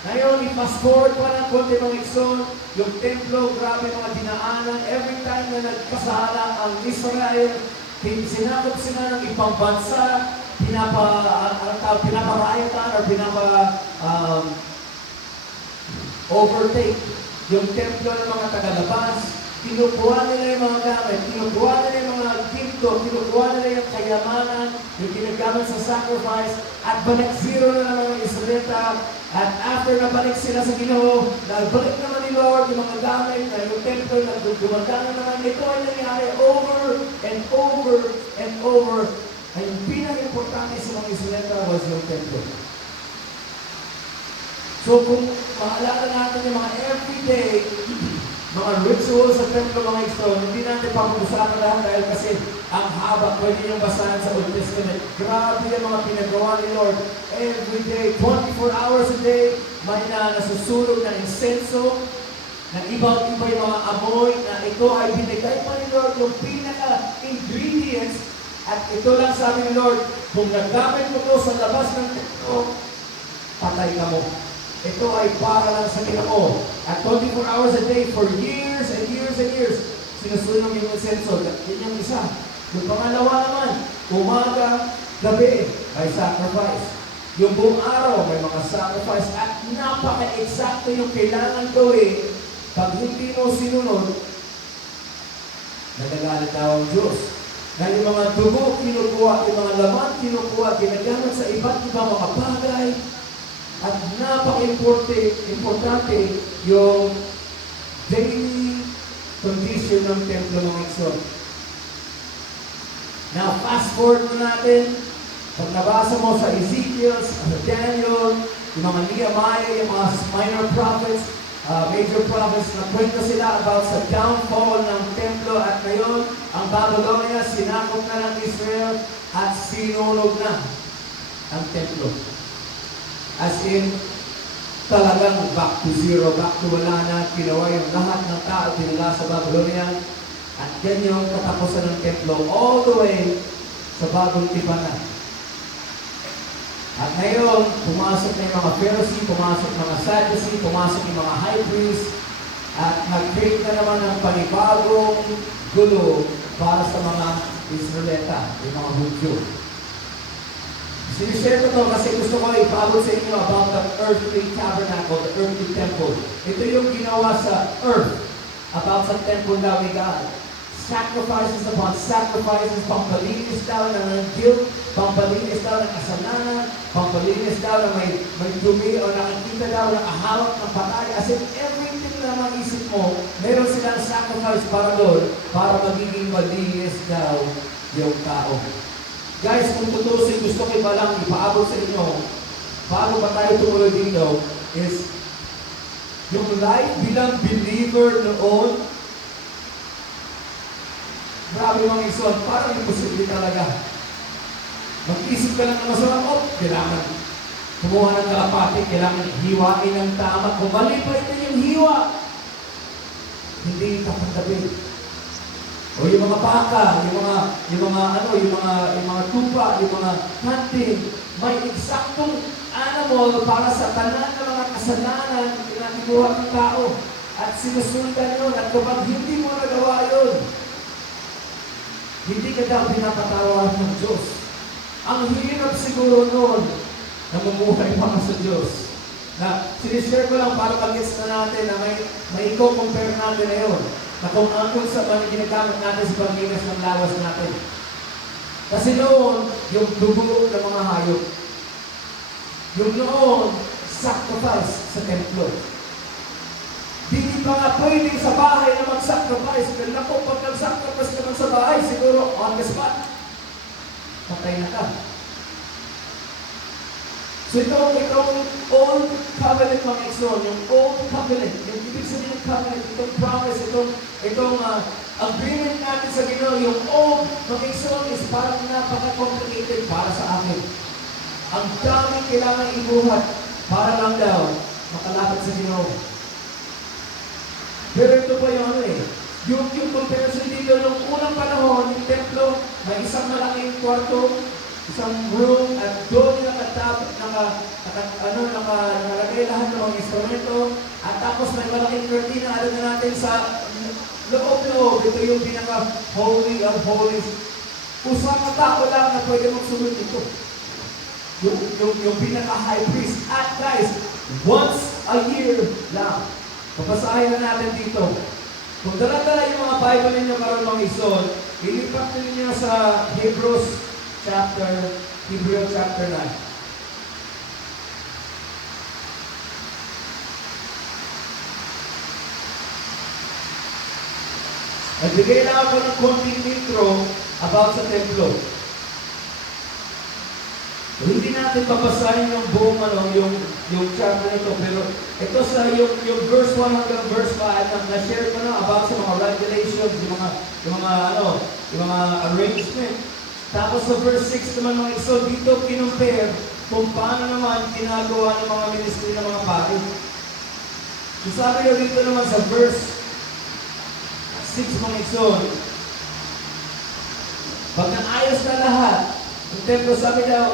Ngayon, i-fast forward pa ng konti mga ikson, yung templo, grabe mga dinaanan, every time na nagkasala ang Israel, sinakop sila ng ibang bansa, pinaparayatan or overtake yung templo ng mga tagalabas, kinukuha nila yung mga gamit, kinukuha nila yung mga ginto, kinukuha nila yung kayamanan, yung ginagamit sa sacrifice, at balik zero na ng mga Israelita. At after na balik sila sa Ginoo, nagbalik naman ni Lord yung mga gamit na yung templo na gumagana naman. Ito ay nangyari over and over and over. Ay yung pinag-importante sa mga Israelita was yung templo. So kung maalala natin yung mga everyday, mga rituals sa templo mga ikson, hindi natin pag-usapan lahat dahil kasi ang haba, pwede niyong basahan sa Old Testament. Grabe yung mga pinagawa ni Lord. Every day, 24 hours a day, may nasusulog na insenso, na iba-iba yung mga amoy, na ito ay binigay pa ni Lord yung pinaka-ingredients. At ito lang sabi ni Lord, kung nagamit mo ito sa labas ng templo, patay ka mo. Ito ay para lang sa Ginoo. At 24 hours a day for years and years and years, sinusunog yung insenso. Yan yung isa. Yung pangalawa naman, umaga, gabi, may sacrifice. Yung buong araw, may mga sacrifice. At napaka-eksakto yung kailangan gawin. Pag hindi mo sinunod, Nagagalit daw ang Diyos. Na yung mga dugo kinukuha, yung mga laman kinukuha, ginagamit sa iba't ibang mga bagay. At napaka-importante yung daily condition ng templo ng Exod. Now, fast forward mo natin, pag nabasa mo sa Ezekiel, sa Daniel, yung mga Nehemiah, yung mga minor prophets, major prophets, na kwento sila about sa downfall ng templo at ngayon, ang Babylonia, sinakop na ng Israel at sinunog na ang templo. As in, talagang back to zero, back to wala na, ginawa yung lahat ng tao dinala sa Babylonia. At yan yung katapusan ng templo all the way sa bagong tipanan. At ngayon, pumasok na yung mga Pharisee, pumasok mga Sadducee, pumasok yung mga high priest, at nag-create na naman ng panibagong gulo para sa mga Israelita, yung mga Hudyo. Sinishare ko to kasi gusto ko ipaabot sa inyo about the earthly tabernacle, the earthly temple. Ito yung ginawa sa earth about sa temple daw ni God. Sacrifices upon sacrifices, pampalinis daw ng guilt, pampalinis daw ng kasalanan, pampalinis daw na may dumi o nakikita daw ng ahawak ng patay. As in, everything na maisip mo, meron silang sacrifice para doon, para magiging malinis daw yung tao. Guys, kung tutusin, gusto ko iba lang ipaabot sa inyo, bago pa tayo tumuloy dito, is yung life bilang believer noon, grabe mga ison, parang imposible talaga. Mag-isip ka lang ng masama, kailangan kumuha ng kalapati, kailangan hiwain ng tama. Kung mali pa ito yung hiwa, hindi kapatabi. O yung mga baka, yung mga tupa, yung mga hunting, may eksaktong animal para sa tanan ng mga kasalanan na kinuha ng tao. At sinusundan yun. At kapag hindi mo nagawa yun, hindi ka daw pinapatawaran ng Diyos. Ang hirap siguro noon na mamuhay pa sa Diyos. Na sinishare ko lang para pag-gets na natin na may i-compare natin na yun. Na kung angkol sa ginagamit natin sa pag-inas ng lawas natin. Kasi noon, yung dugo ng mga hayop. Yung noon, sacrifice sa templo. Hindi pa nga pwede sa bahay na mag-sacrifice. Kaya kung pag nag-sacrifice naman sa bahay, siguro on the spot, patay na ka. So itong old covenant mga Exon, yung old covenant, yung ibig sabihin ng covenant, itong promise, itong agreement natin sa Ginoo, yung old mga Exon is parang napaka-complicated para sa akin. Ang daming kailangan ibuhat para lang daw makalapit sa Ginoo. Pero ito pa yung yung comparison dito, nung unang panahon, yung templo, may isang malaking kwarto, isang room, at doon nakalagay lahat ng mga instrumento, at tapos may malaking curtain na alam na natin sa loob-loob. Ito yung pinaka-holy of holies. Usang tao lang na pwede magsunod dito. Yung pinaka-high priest. At guys, once a year lang. Papasahin na natin dito. Kung dala-dala yung mga Bible ninyo karon mga Ison, ilipat ninyo sa Hebrew chapter 9. Nagbigay lang ako ng konting intro about sa templo. Hindi natin babasahin yung buong yung chapter nito, pero ito sa yung verse 1 hanggang verse 5 na-share ko na about sa mga regulations, yung mga arrangement. Tapos sa verse 6 naman mga Exod, dito kinumpare kung paano naman ginagawa ng mga ministry ng mga pari. So sabi ko dito naman sa verse 6 mga Exod, pag naayos na lahat, yung templo sabi daw,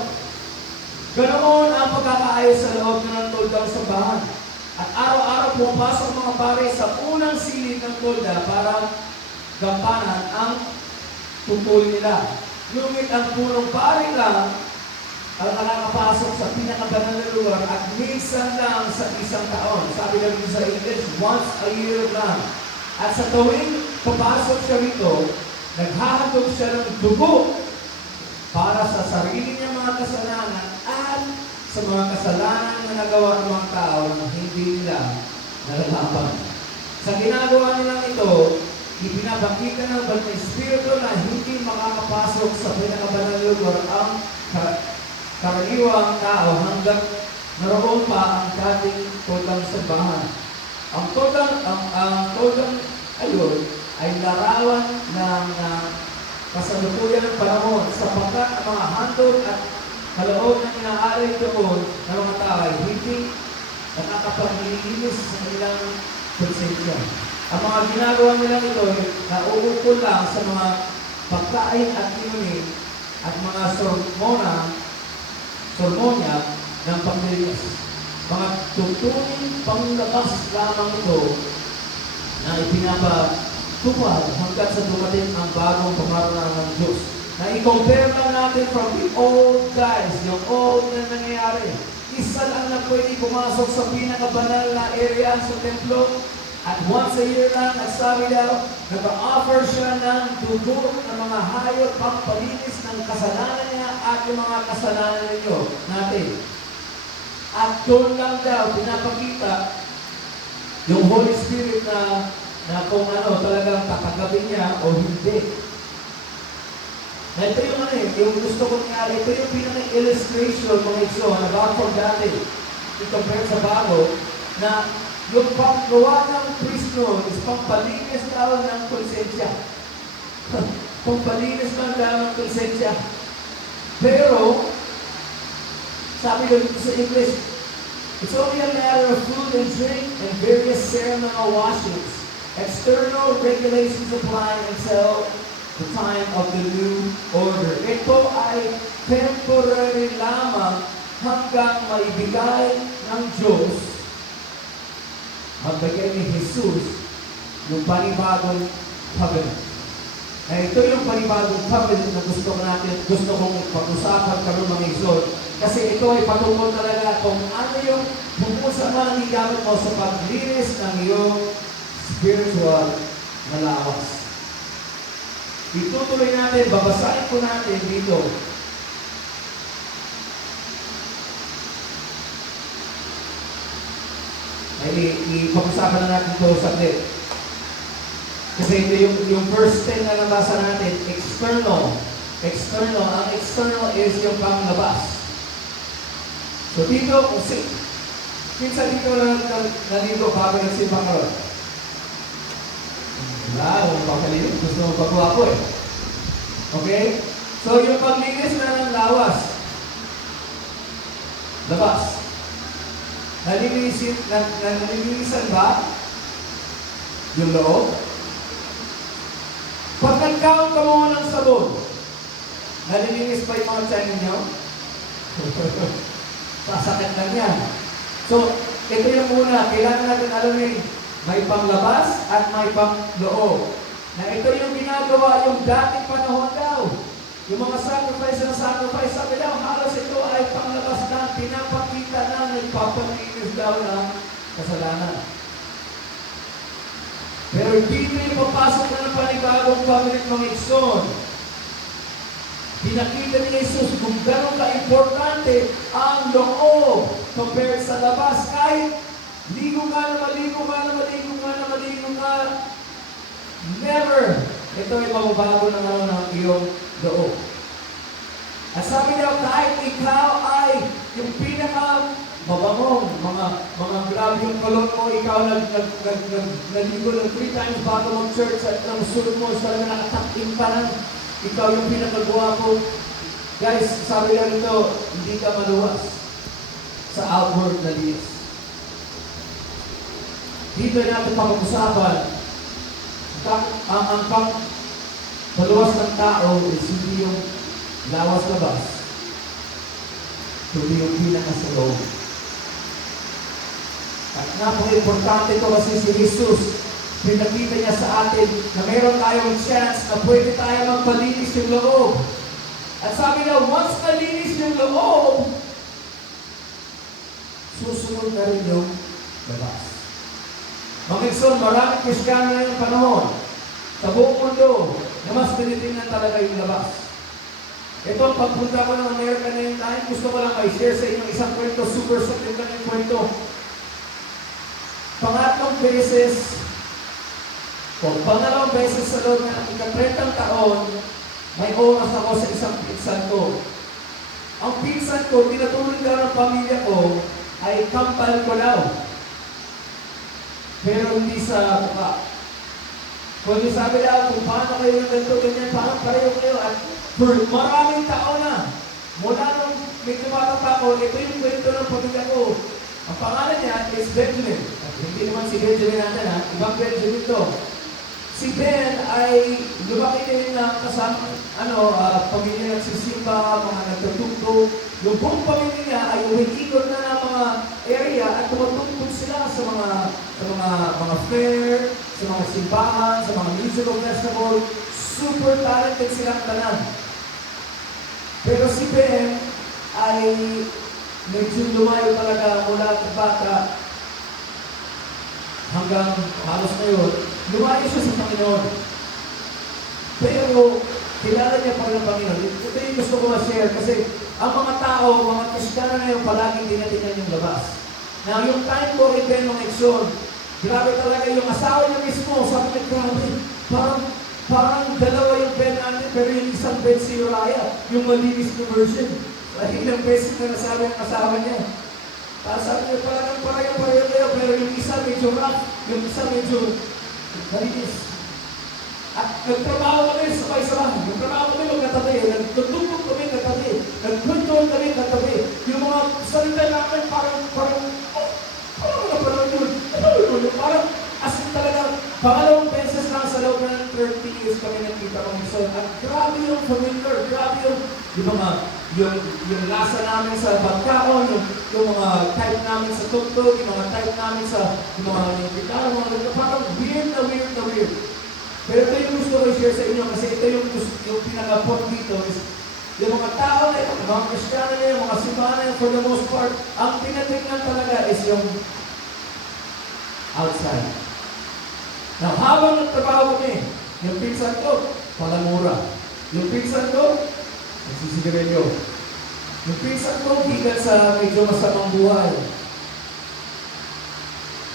ganoon ang pagkakaayos sa loob ng tolda sa bahan. At araw-araw pumapasok mga pare sa unang silid ng tolda para gampanan ang tungkol nila. Ngunit ang punong pare lang ang nakakapasok sa pinakabanal na lugar at minsan lang sa isang taon. Sabi lang sa English, once a year lang. At sa tuwing papasok siya rito, naghahandog siya ng dugo para sa sarili niyang mga kasalanan at sa mga kasalanan na nagawa ng mga tao na hindi nila nalalaman. Sa ginagawa nilang ito, ipinapakita ng Banal na Espiritu na hindi makakapasok sa pinakabanal na lugar ang karaniwang tao hanggang naroon pa ang dating totang simbahan. Ang totang ayon ay larawan ng kasalukuyan ng panahon sapagkat ang mga handog at kaloob na inaaral doon ng mga tao ay hindi nakakapaglinis sa kanilang konsensya. Ang mga ginagawa nila ito ay nauukol lang sa mga pagkain at inumin at mga sormonya ng paglilinis. Mga tutuning panglabas lamang ito na ipinapatupad hanggang sa dumating ang bagong pamamaraan ng Diyos. Na i-compare lang natin from the old guys, yung old na nangyayari. Isa lang na pwede pumasok sa pinakabanal na area sa templo at once a year lang, nagsabi daw, nag-offer siya ng dugo ng mga hayop pampalinis ng kasalanan niya at yung mga kasalanan ninyo natin. At doon lang daw pinapakita yung Holy Spirit na kung ano talagang tatanggapin niya o hindi. Na ito yung yung gusto ko nga, ito yung pinaka-illustration mga iso na bago from dati, i-compare sa bago, na yung paggawa ng priest noon is pampalinis daw ng konsensya. Pampalinis lang daw ng konsensya. Pero, sabi ko sa English, it's only a matter of food and drink and various ceremonial washings. External regulations apply until the time of the new order. Ito ay temporary lamang hanggang maibigay ng Diyos, magbigay ni Jesus yung panibagong covenant. Na ito yung panibagong covenant na gusto kong pag-usapan karon mga isod. Kasi ito ay patungkol talaga kung ano yung pumusa man ang igamit mo sa paglinis ng iyong spiritual na lawas. Itutuloy natin, babasahin po natin dito. Ay, ipag-usapan na natin ito saglit. Kasi ito yung verse 10 na nabasa natin, external. External. Ang external is yung panglabas. So dito, minsan dito nalito bago nagsimbang ka ron. Wala, huwag pagkalinis. Gusto mo pagkuha ko eh. Okay? So yung paglinis na ng lawas, labas. Nalilinisan ba yung loob? Pag nagkaon ka mo ng sabon, nalilinis pa yung mga tiyan ninyo? Sasakit lang yan. So, ito yung una. Kailangan natin alamin, may panglabas at may pangloob. Na ito yung ginagawa yung dating panahon daw. Yung mga sacrifice, sabi daw, halos ito ay panglabas na, pinapakita na, nagpapalinis daw ng kasalanan. Pero dito yung papasok na ng panibagong covenant mga ikson. Pinakita ni Jesus kung gano'n ka-importante ang loob compared sa labas. Kahit ligo ka na maligo ka, never. Ito ay mababago na naman ng iyong loob. At sabi daw, kahit ikaw ay yung pinaka mabangong, mga grabe yung kolon mo, ikaw naligo ng 3 times bago mag-church at ang sunod mo, talaga nakatakting pa na, ikaw yung pinakagwapo. Guys, sabi lang ito, hindi ka maluwas sa outward na linis. Dito natin pag-usapan, ang pagpaluwas ng tao is hindi yung lawas-labas, kundi yung pinakasaloob. At napaka-importante ito kasi si Jesus, pinakita niya sa atin na mayroon tayong chance na pwede tayo magpalinis yung loob. At sabi niya, once malinis yung loob, susunod na rin yung labas. Mga Ikson, maraming Kristiyano na yung panahon sa buong mundo na mas tinitingnan talaga yung labas. Ito, pagpunta ko ng Amerika na yung time, gusto ko lang i-share sa inyo isang kwento, super sakit lang yung kwento. Pangatlong beses sa loob ng ika-30 taon, may oras ako sa isang pinsan ko. Ang pinsan ko, tinatulog daw ng pamilya ko, ay kampal ko daw. Pero hindi sa mukha. Kung sabi daw, kung paano kayo ng ganito, ganyan, paano pareho kayo, at for maraming taon na, mula nung medyo bata pa ako, ito yung kwento ng pamilya ko. Ang pangalan niya is Benjamin. At hindi naman si Benjamin natin ha, ibang Benjamin to. Si Ben ay lumaki din na kasama, pamilya nagsisimba, mga nagtutugtog. Yung buong pamilya niya ay umikikot na ng mga area at tumutugtog sila sa mga fair, sa mga simbahan, sa mga musical festival. Super talented silang tanan. Pero si Ben ay medyo lumayo talaga mula sa bata hanggang halos ngayon. Lumayo siya sa Panginoon. Pero kilala niya pa rin ang Panginoon. Ito yung gusto ko ma-share kasi ang mga tao, mga Kristiyano na yung palaging tinatingnan yung labas. Now, yung time ko kay Ben ng Exxon, grabe talaga yung asawa niya mismo. Sabi niya, grabe, parang dalawa yung Ben natin, pero yung isang Ben si Uriah, yung malinis na version. Ilang beses na nasabi ang asawa niya. Tapos sabi niya, parang pareho kayo, pero yung isa medyo rough, yung isa medyo malinis. At nagtrabaho kami sabay-sabay. Nagtrabaho kami magkatabi. Nagtutugtog kami katabi. Nagkwentuhan kami katabi. Yung mga salita namin parang parang as in talaga, pangalawang beses lang sa loob ng 30 years kami nagkita kami. So, at grabe yung familiar, grabe yung lasa namin sa pagkaon, yung mga type namin sa tugtog, yung mga type namin sa mga gitara, parang weird. Pero ito yung gusto ko i-share sa inyo kasi ito yung pinaka-point dito is yung mga tao na yung mga Kristiyano na yung mga simbahan na for the most part, ang tinatingnan talaga is yung outside. Now, habang nagtrabaho kami, yung pinsan ko, palamura. Yung pinsan ko, nagsisigarilyo. Yung pinsan ko, higat sa medyo masamang buhay.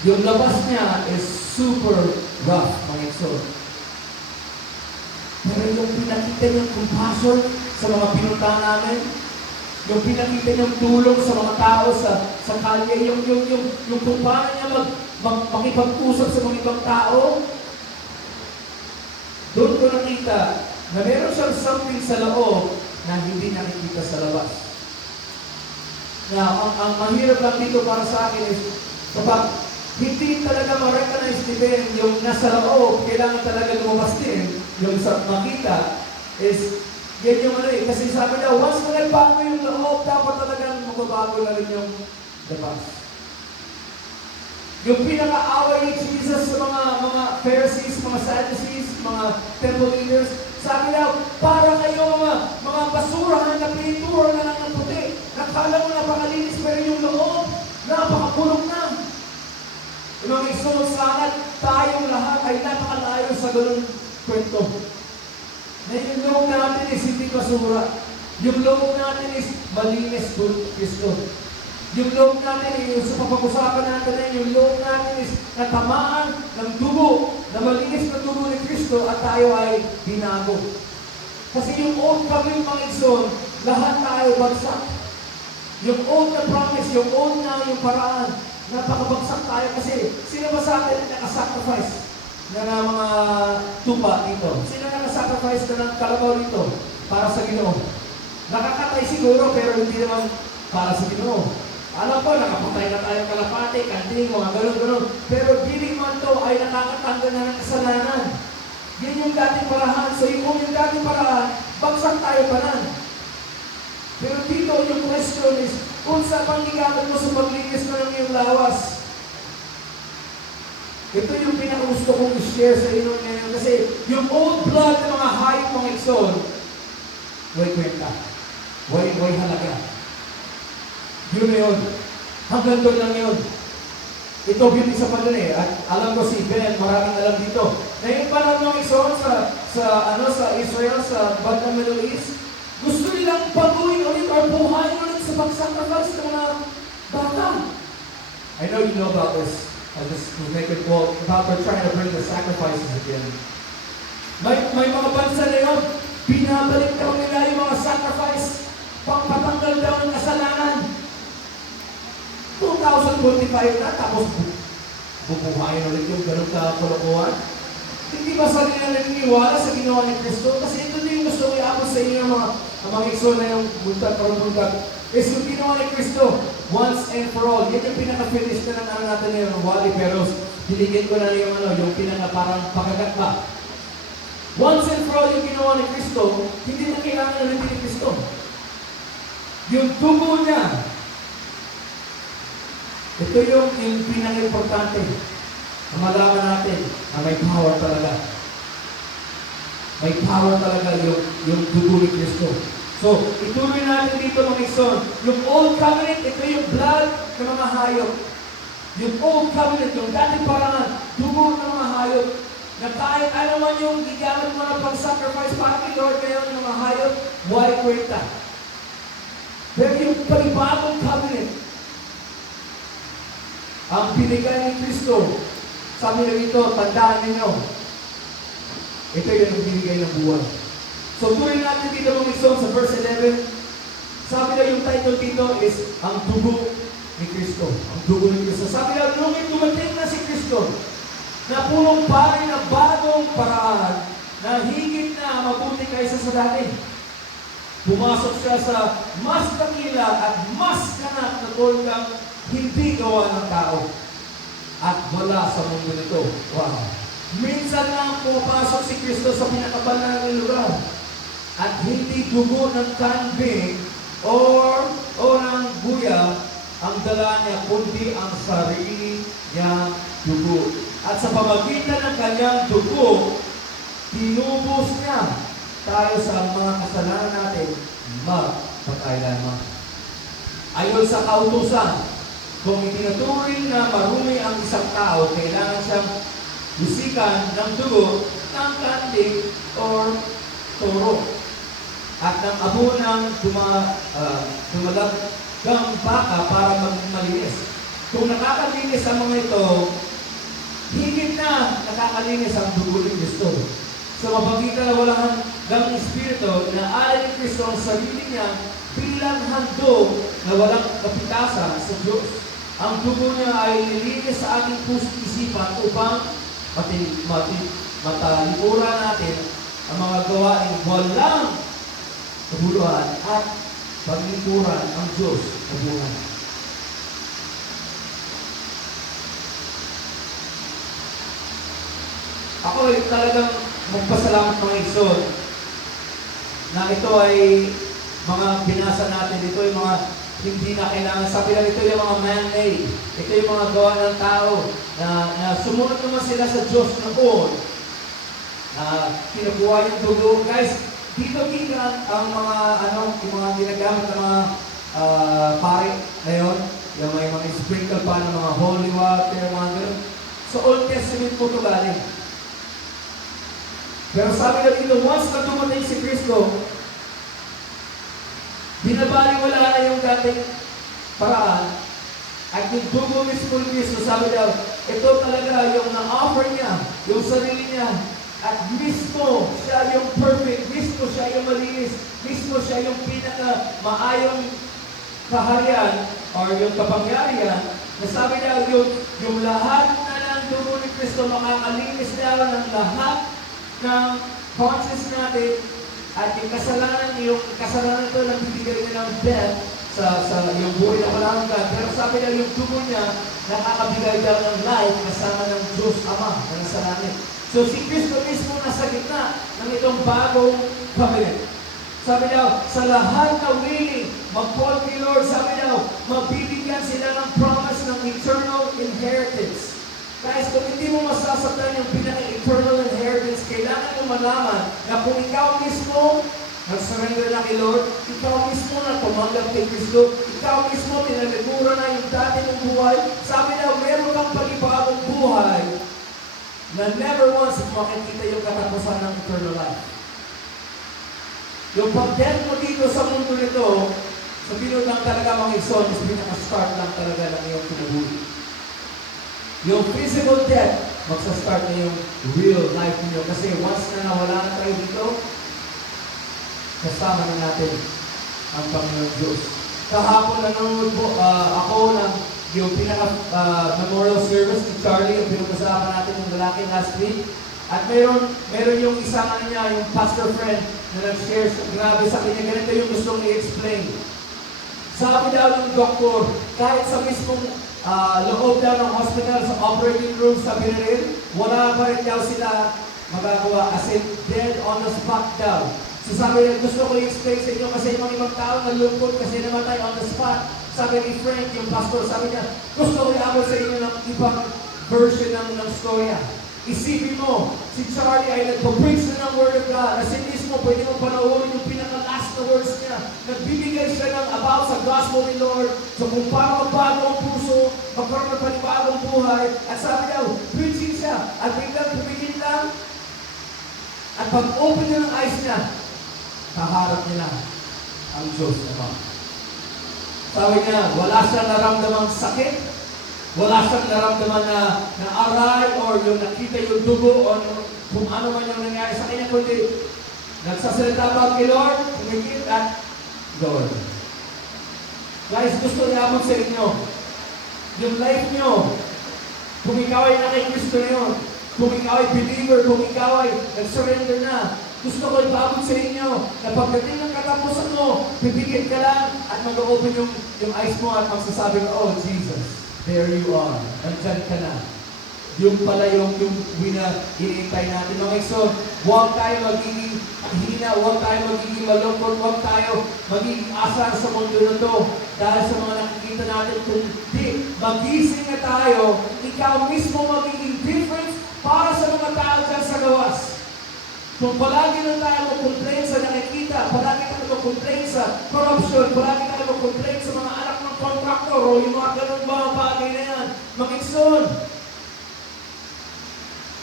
Yung labas niya is super rough, mga Ikson. Pero yung pinakita niyang compassion sa mga pinuntahan namin, yung pinakita niyang tulong sa mga tao sa kalye, yung kung paano niya makipag-usap sa mga ibang tao, doon ko nakita na meron siyang something sa loob na hindi nakikita sa labas. Now, ang mahirap lang dito para sa akin is kapag hindi talaga ma-recognize ni Ben yung nasa loob, kailangan talaga lumabas din yung sa makita is yan yung kasi sabi niya, once na nagbago yung loob, dapat talagang magbabago na rin yung labas. Yung pinaka-away ni Jesus sa mga Pharisees, mga Sadducees, mga temple leaders, sabi niya, para kayo mga basurahan na pinitura na lang ng puti. Nakala mo napakalinis, pero yung loob, napakakulong na. Yung mga isunod sana, tayong lahat ay napakalayo sa ganun kwento. Na yung loob natin is hindi basura. Yung loob natin is malinis kung Kristo. Yung loob natin, yung sa papag-usapan natin yung loob natin is natamaan ng dugo, na malinis na dugo ni Kristo at tayo ay binago. Kasi yung old covenant, mga Ikson, lahat tayo bagsak. Yung old na promise, yung old na yung paraan, napakabagsak tayo kasi sino ba sa atin nakasacrifice na mga tupa dito? Sino nakasacrifice na ng kalabaw dito para sa Ginoo? Nakakatay siguro pero hindi naman para sa Ginoo. Alam ko, nakapatay na tayo kalapate, kanting, mga gano'n. Pero biling man to ay nakakatanggal na ng kasalanan. Yan yung dating parahan. So yung dating parahan, bagsak tayo pa nan. Pero dito yung question is, kung sa panggigamit mo sa paglinis mo ng iyong lawas, ito yung pinakagusto kong i-share sa inyo ngayon. Kasi yung old blood ng mga hayop, mga Ikson, way kwenta. Way halaga. Yun na yun. Hanggang doon lang yun. ito yung isa pa dun eh. At alam ko si Ben, maraming alam dito. Na yung panahon ng Ison sa Israel, sa bandang Middle East, gusto nilang baguhin ulit or buhayin ulit sa pag-sacrifice ng mga bata. I know you know about this. I'll just make it well about they're trying to bring the sacrifices again. May mga bansa na yun, binabalik daw nila yung mga sacrifice, pagpatanggal daw ng kasalanan. 2025 na, tapos bubuhayin ulit yung ganun ka-kulukuhan. Hindi ba sa nila naniniwala sa ginawa ni Kristo? Kasi ito din yung gusto ko iabot sa inyo mga ikso na yung buntag. Is yung ginawa ni Kristo, once and for all. Yan yung pinaka-finish na ng natin ngayon, Wally, pero diligin ko na yung yung pinaka parang pagagat ba. Once and for all yung ginawa ni Kristo, hindi na kailangan ulit ni Kristo. Yung dugo niya, ito yung pinaka-importante na malaman natin na may power talaga. May power talaga yung dugo ni Kristo. So, ituloy natin dito mga ison. Yung Old Covenant, ito yung blood ng mga hayop. Yung Old Covenant, yung dating parangan, dugo ng mga hayop. Na kahit ano man yung gigamit mo na pang-sacrifice para kay Lord ngayon ng mga hayop, why kwenta? Pero yung panibagong covenant, ang binigay ni Kristo, sabi na dito, tandaan ninyo, ito yung binigay ng buwan. So, tuloy natin dito mga isong sa verse 11. Sabi na yung title dito is, ang dugo ni Kristo. Ang dugo ni Kristo. Sabi na, nung dumating na si Kristo, na punong pari na bagong paraan, na higit na mabuti kaysa sa dati. Pumasok siya sa mas dakila at mas ganap na tulgang hindi gawa ng tao at wala sa mundo nito. Wow! Minsan lang pumapasok si Kristo sa pinakabanal ng lugar at hindi dugo ng kambing o ng guya ang dala niya, kundi ang sarili niyang dugo. At sa pamagitan ng kanyang dugo, tinubos niya tayo sa mga kasalanan natin magpakailanman. Ayon sa kautusan, kung itinuturing na marumi ang isang tao, kailangan siyang bisikan ng dugo ng kambing or toro at ng abo ng dumalagang baka para maging malinis. Kung nakakalinis ang mga ito, higit na nakakalinis ang dugo ni Kristo. Sa mapagitan na walang hanggang Espiritu, inaalay ni Kristo ang sarili niya bilang handog na walang kapitasan sa Diyos. Ang dugo niya ay nilinis sa ating puso't isipan upang matalikuran natin ang mga gawain walang kabuluhan at paglikuran ang Diyos sa buhay. Ako ay talagang magpasalamat mga ison na ito ay mga binasa natin, ito ay mga hindi na kailangan. Sabi lang, ito yung mga man-made. Ito yung mga gawa ng tao na sumunod naman sila sa Diyos noon. Kinukuha yung dugo. Guys, dito kita ang mga yung mga ginagamit ng mga pare ngayon. Yung may mga sprinkle pa ng mga holy water, mga gano'n. So, Old Testament po ito galing. Pero sabi na dito, once na dumating si Kristo, binabaliwala na yung dating paraan at yung dugo mismo ni Kristo, sabi daw, ito talaga yung na-offer niya, yung sarili niya, at mismo siya yung perfect, mismo siya yung malinis, mismo siya yung pinaka-maayong kaharian or yung kapangyarihan, na sabi daw yung lahat na ng dugo ni Kristo makakalinis daw ng lahat ng conscience natin. At yung kasalanan ito nagbibigay niya ng death sa yung buhay na walang hanggan. Pero sabi niya, yung dugo niya, nakakabigay daw ng life kasama ng Diyos Ama na nasa langit. So si Kristo mismo nasa gitna ng itong bagong covenant. Sabi daw, sa lahat na willing, mag-call kay Lord, sabi daw, mabibigyan sila ng promise ng eternal inheritance. Guys, kung hindi mo masasaktan yung pinaka-eternal inheritance, kailangan mo malaman na kung ikaw mismo nag-surrender na kay Lord, ikaw mismo na tumanggap kay Kristo, ikaw mismo tinalikuran na yung dati mong buhay, sabi daw, meron kang buhay na never once makikita yung katapusan ng eternal life. Yung pag-death mo dito sa mundo nito, sa pinod lang talaga mga ison, is pinaka-start lang talaga ng iyong kinabuhi. Yung physical death, magsa-start na yung real life niyo. Kasi once na nawala na tayo dito, kasama na natin ang Panginoon Diyos. Kahapon nanonood po ako ng yung pinaka-memorial service ni Charlie, yung pinag-usapan natin yung lalaki last week. At meron yung isang niya, yung pastor friend na nag-share, grabe sa kanya, ganito yung gustong i-explain. Sabi daw ng doktor, kahit sa mismong loob daw ng hospital, sa operating room, sabi na rin, wala pa rin daw sila magagawa as in dead on the spot daw. So sabi niya, gusto ko i-explain sa inyo kasi yung mga ibang tao nalungkot kasi namatay on the spot. Sabi ni Frank, yung pastor, sabi niya, gusto ko i-abot sa inyo ng ibang version ng storya. Isipin mo, si Charlie ay nagpa-preach na ng Word of God. Kasi mismo, pwede mo panoorin yung pinaka-last na words niya. Nagbibigay siya ng about sa gospel ni Lord. So kung paano magbago ang puso, magkaroon ng panibagong buhay. At sabi daw, preaching siya. At biglang pumigil lang. At pag-open niya ng eyes niya, kaharap niya ang Diyos naman. Sabi niya, wala siyang naramdamang sakit. Wala siyang naramdaman na aray or yung nakita yung dugo o kung ano man yung nangyari sa kanya, kundi nagsasalita ba kay Lord, kumikit at Lord. Guys, gusto niya sa inyo, yung life nyo, kung ikaw ay nakikristo na yun, kung ikaw ay believer, kung ikaw ay nag-surrender na, gusto ko ipaabot sa inyo na pagdating ng katapusan mo, pipigil ka lang at mag-open yung eyes mo at magsasabi mo, oh, Jesus. There you are. Andyan ka na. Yung pala yung iniintay natin. Mga ison, huwag tayo magiging hina, huwag tayo magiging malungkot, huwag tayo magiging asar sa mundo na to. Dahil sa mga nakikita natin, kundi magising na tayo, ikaw mismo magiging difference para sa mga tao dyan sa gawas. Kung palagi lang tayo mag-complain sa nakikita, palagi tayo mag-complain sa corruption, palagi tayo mag-complain sa mga anak ng contractor o yung mga ganun mga bagay na yan, mag-ikson.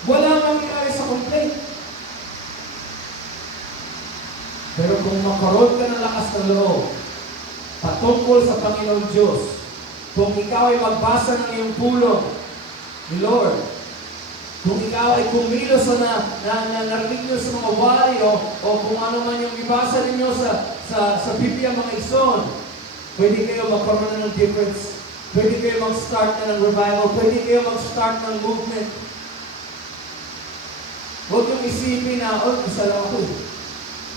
Walang mangyayari sa complaint. Pero kung makaroon ka ng lakas ng loob, patungkol sa Panginoon Diyos, kung ikaw ay magbasa ng iyong pulong ni Lord, kung ikaw ay kumilos na narinig nyo sa mga wali o kung ano man yung ibasa ninyo sa Biblia mga ison, pwede kayo magkaroon na ng difference. Pwede kayo mag-start na ng revival. Pwede kayo mag-start ng movement. Huwag yung isipin na, oh, isa lang ako.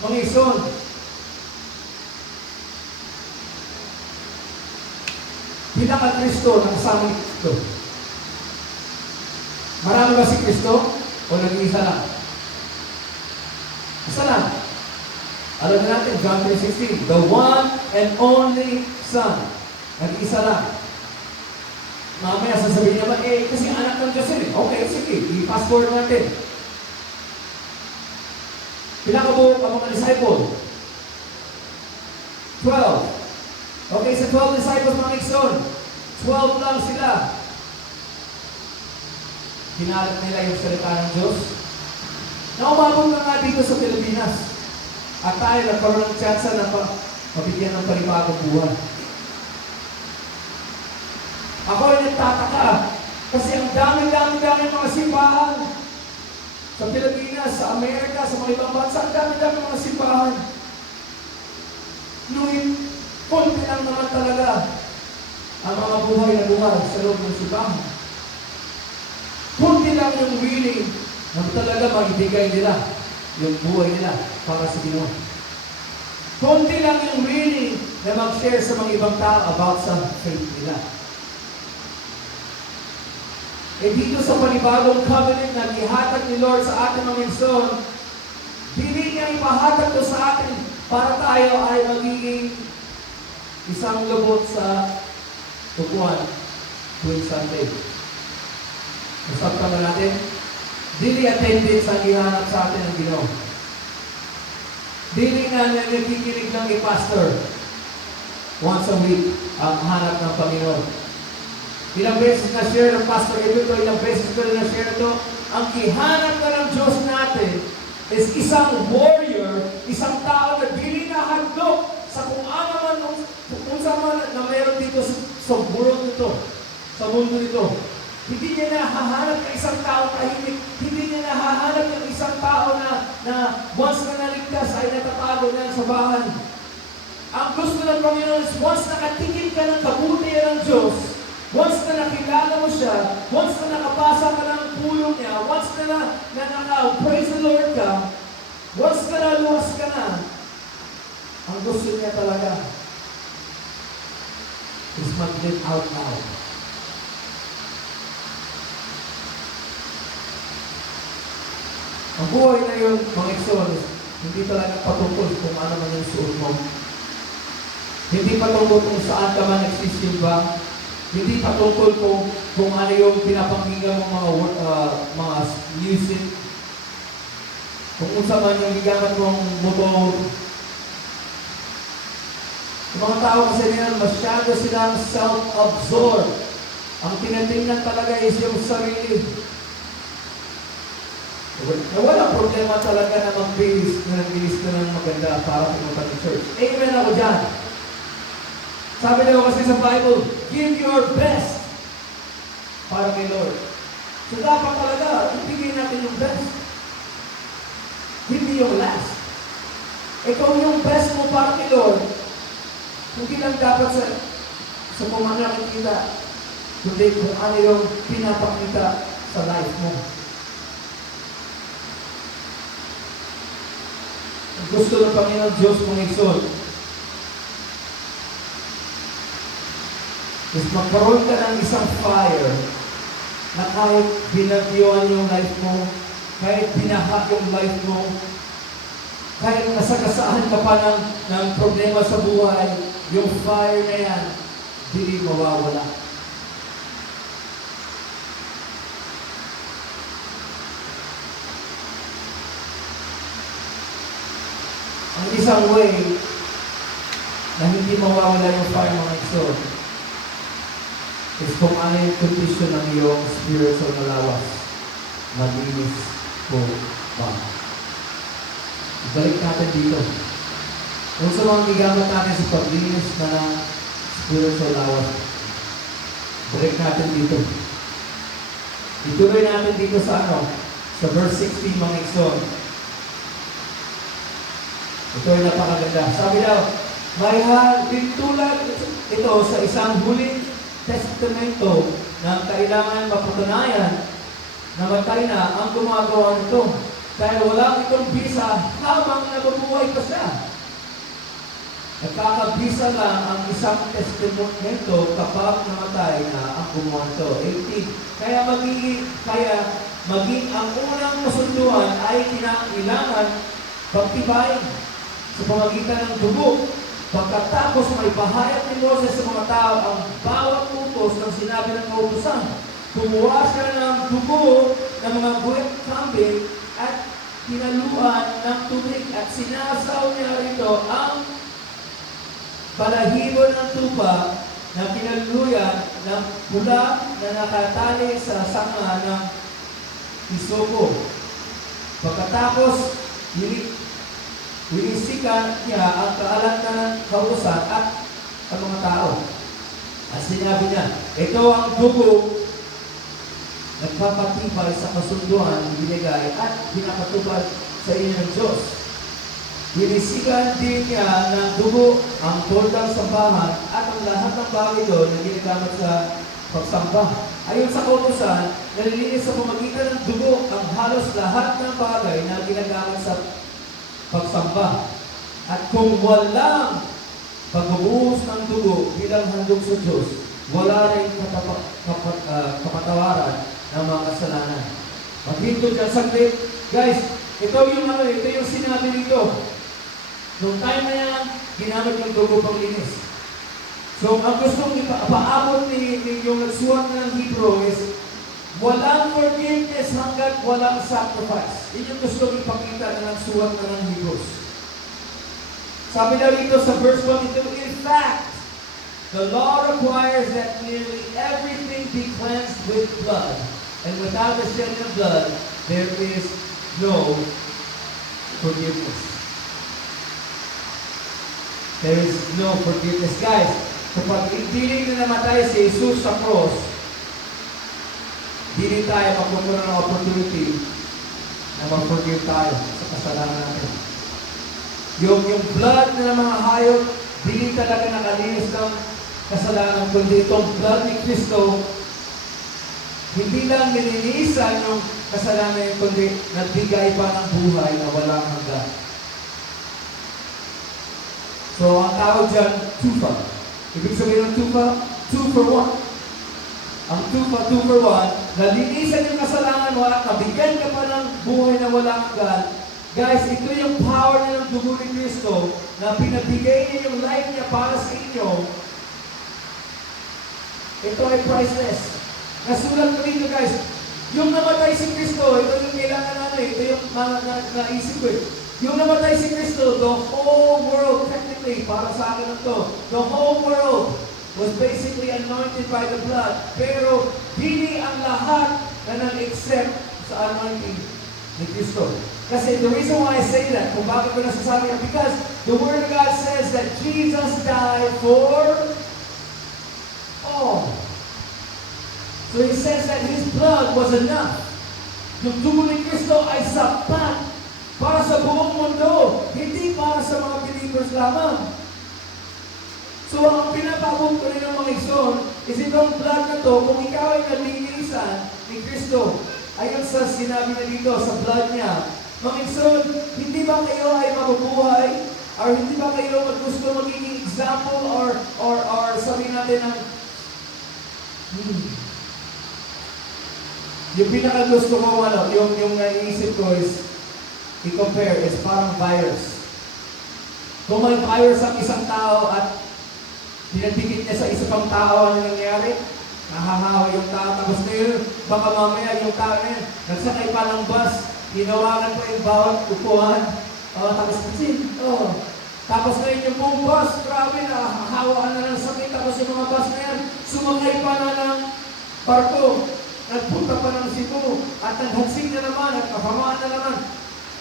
Mga ison, bilang ka Kristo, nakasama ni Kristo. Marami ba si Kristo? O nag-iisa lang? Isa lang. Alam na natin, John 3:16, the one and only Son. Nag-iisa lang. Mamaya sasabihin naman, kasi anak ng Diyos yun. Okay, sige, i-fast forward natin. Pila ka buo ang mga disciple? 12. Okay, sa 12 disciples mga ikson, 12 lang sila. Hinalat nila yung salita ng Diyos. Na umabot na nga dito sa Pilipinas. At tayo nagkaroon ng tsansa na mabigyan ng panibagong buhay. Ako ay nagtataka kasi ang dami mga simbahan sa Pilipinas, sa Amerika, sa mga ibang bansa, ang dami mga simbahan. Ngunit, konti lang naman talaga ang mga buhay na lugar sa loob ng simbahan. Kunti lang yung willing na talaga maibigay nila yung buhay nila para sa Ginoo. Kunti lang yung willing na mag-share sa mga ibang tao about sa faith nila. Dito sa panibagong covenant na ihatag ni Lord sa ating mga minson, hindi niya ipahatag to sa atin para tayo ay magiging isang lubot sa tukuan tuwing Sunday. Masakta ba natin? Dili attendance ang ihanap sa atin ng Ginoo. Dili nga na nakikinig ng pastor once a week ang hanap ng Panginoon. Ilang beses na share ng Pastor Edwin to, ilang beses ko na share to. Ang kihanap na ng Diyos natin is isang warrior, isang tao na dili na handog sa kung ano man, kung saan man na meron dito sa world nito, sa mundo nito. Hindi niya nahahanap ng isang tao tahimik. Hindi niya nahahanap ng isang tao na once na naligtas ay natatago na sa bahan. Ang gusto ng Panginoon is once nakatikim ka ng kabutihan ng Diyos, once na nakilala mo siya, once na nakapasa ka ng pulong niya, once na praise the Lord ka, once na naluwas ka na, ang gusto niya talaga is mag-live out loud. Ang buhay na yun, mga eksonos, hindi talaga patungkol kung ano man yung suot mo. Hindi patungkol kung saan ka man nagsisimba. Hindi patungkol kung ano yung pinapakinggan mong mga music. Kung unsa man yung gigamit mong motor. Yung mga tao kasi nila, masyado silang self-absorbed. Ang tinatingnan talaga is yung sarili. Na wala problema talaga na magbilis ka ng maganda para pumunta ng church. Amen ako dyan. Sabi daw kasi sa Bible, give your best para kay Lord. So dapat talaga, ibigay natin yung best. Hindi yung last. Ikaw yung best mo para kay Lord, hindi lang dapat sa mga nakikita, kundi kung ano yung pinapakita sa life mo. Gusto ng Panginoon Diyos mong isod is magkaroon ka ng isang fire na kahit binagyoan yung life mo, kahit binahag yung life mo, kahit nasagasaan ka pa ng problema sa buhay, yung fire na yan, hindi mawawala. Ang isang way na hindi mawawala yung fire mga isod is kung ano yung condition ng iyong spiritual na lawas. Malinis po ba? Ibalik natin dito. Kung sa mga gigamit natin sa paglinis na ng spiritual lawas, balik natin dito. Ituloy natin dito sa sa verse 16 mga isod. Ito ay napakaganda. Sabi daw, may tulad ito sa isang huling testamento na kailangan mapatunayan na matay na ang gumagawa nito. Dahil walang itong bisa habang nabubuhay pa siya. Nagkakabisa lang ang isang testamento kapag namatay na ang gumawa nito. 18. Kaya maging ang unang kasunduan ay kinakailangan pagtibayin sa pamagitan ng dugo. Pagkatapos may pahayag ni Moses sa mga tao ang bawat utos ng sinabi ng kautusan. Kumuha siya ng dugo ng mga buwet kambing at hinaluan ng tubig at sinasaw niya rito ang balahibo ng tupa na kinaluyan ng pula na nakatali sa sanga ng isoko. Pagkatapos, winisikan niya ang kaalat na kautusan at ang mga tao. At sinabi niya, ito ang dugo nagpapatibay sa kasunduan binigay at pinapatubad sa inyo ng Diyos. Winisikan din niya ng dugo ang tordang sambahan at ang lahat ng bagay doon na ginagamit sa pagsamba. Ayon sa kautusan, nalilinis sa pamagitan ng dugo ang halos lahat ng bagay na ginagamit sa pagsamba. At kung walang pagbubuhos ng dugo bilang handog sa Diyos, wala rin kapatawaran ng mga kasalanan. Maghinto dyan saglit. Guys, ito yung sinabi dito. Noong time na yan, ginamit yung dugo pang linis. So, ang gustong ipaabot ni yung nagsuwat ng Hebrew is walang forgiveness hanggat walang sacrifice. Yun yung gustong ipakita na nagsuwat na ng Hebrews. Sabi daw dito sa verse 22, in fact, The law requires that nearly everything be cleansed with blood. And without the shedding of blood, there is no forgiveness. There is no forgiveness. Guys, kapag hindi na namatay si Jesus sa cross, hindi tayo magpupunan ng opportunity na mag-forgive tayo sa kasalanan natin. Yung blood na ng mga hayop, hindi talaga nakalinis ng kasalanan, kundi itong blood ni Kristo, hindi lang nilinisan yung kasalanan yun, kundi nagbigay pa ng buhay na walang hanggan. So, ang tawag dyan, tufa. Ibig sabihin ng tufa, 2 for 1. Ang tufa, 2 for 1, nalinisan yung kasalanan mo at nabigyan ka pa ng buhay na walang hanggan. Guys, ito yung power ng dugo ni Kristo na pinabigay niya yung life niya para sa inyo. Ito ay priceless. Nasulat ko dito, guys. Yung namatay si Kristo, ito yung kailangan natin. Ito yung naisip ko. Yung namatay si Kristo, the whole world, technically, para sa akin ito, the whole world was basically anointed by the blood. Pero, hindi ang lahat na nag-accept sa anointing ni Kristo. Kasi the reason why I say that, kung bakit ko nasasabi yan, because the Word of God says that Jesus died for all. So He says that His blood was enough. Yung dugo ni Kristo ay sapat para sa buong mundo, hindi para sa mga believers lamang. So ang pinapabot ko rin ng mga ison is itong blood na to, kung ikaw ay nalinisan ni Kristo, ayon sa sinabi na dito, sa blood niya, mga ison, hindi ba kayo ay mabubuhay? Or hindi ba kayo gusto magiging example or sabihin natin ng yung pinaka-gusto ko, yung naiisip ko is, i-compare, is parang virus. Kung may virus ang isang tao at pinagdikit niya sa isa pang tao, ano nangyari? Nahahawa yung tao. Tapos ngayon, baka mamaya yung tao na yun, nagsakay pa ng bus, hinawakan pa yung bawat upuan, tapos kasi, tapos ngayon yung buong bus, grabe, nahahawa na ng sakit. Tapos yung mga bus na yan, sumakay pa na ng barko. Nagpunta pa ng Cebu at naghansing na naman at kapamaan na naman.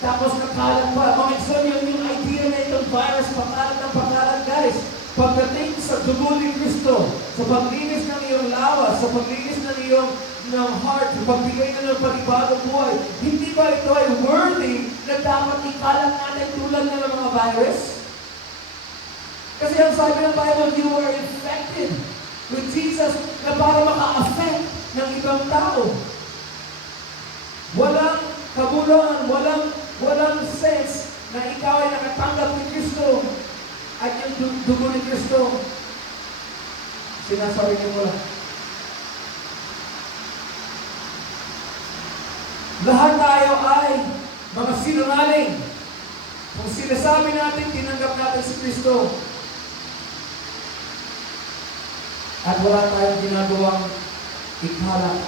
Tapos nakalat pa. Mga ison, yung idea na itong virus, pakalat ng pakalat, guys. Pagdating sa dugo ni Kristo, sa paglinis ng iyong lawas, sa paglinis ng iyong heart, sa pagbigay na ng panibagong buhay, hindi ba ito ay worthy na dapat ikalat natin tulad na ng mga virus? Kasi ang sabi ng Bible, you were infected with Jesus na para maka-affect ng ibang tao. Walang kabuluhan, walang sense na ikaw ay nakatanggap ni Kristo at yung dugo ni Kristo, sinasabi niyo mo lang. Lahat tayo ay mga sinungaling. Kung sinasabi natin, tinanggap natin si Kristo, at wala tayong ginagawang ikalat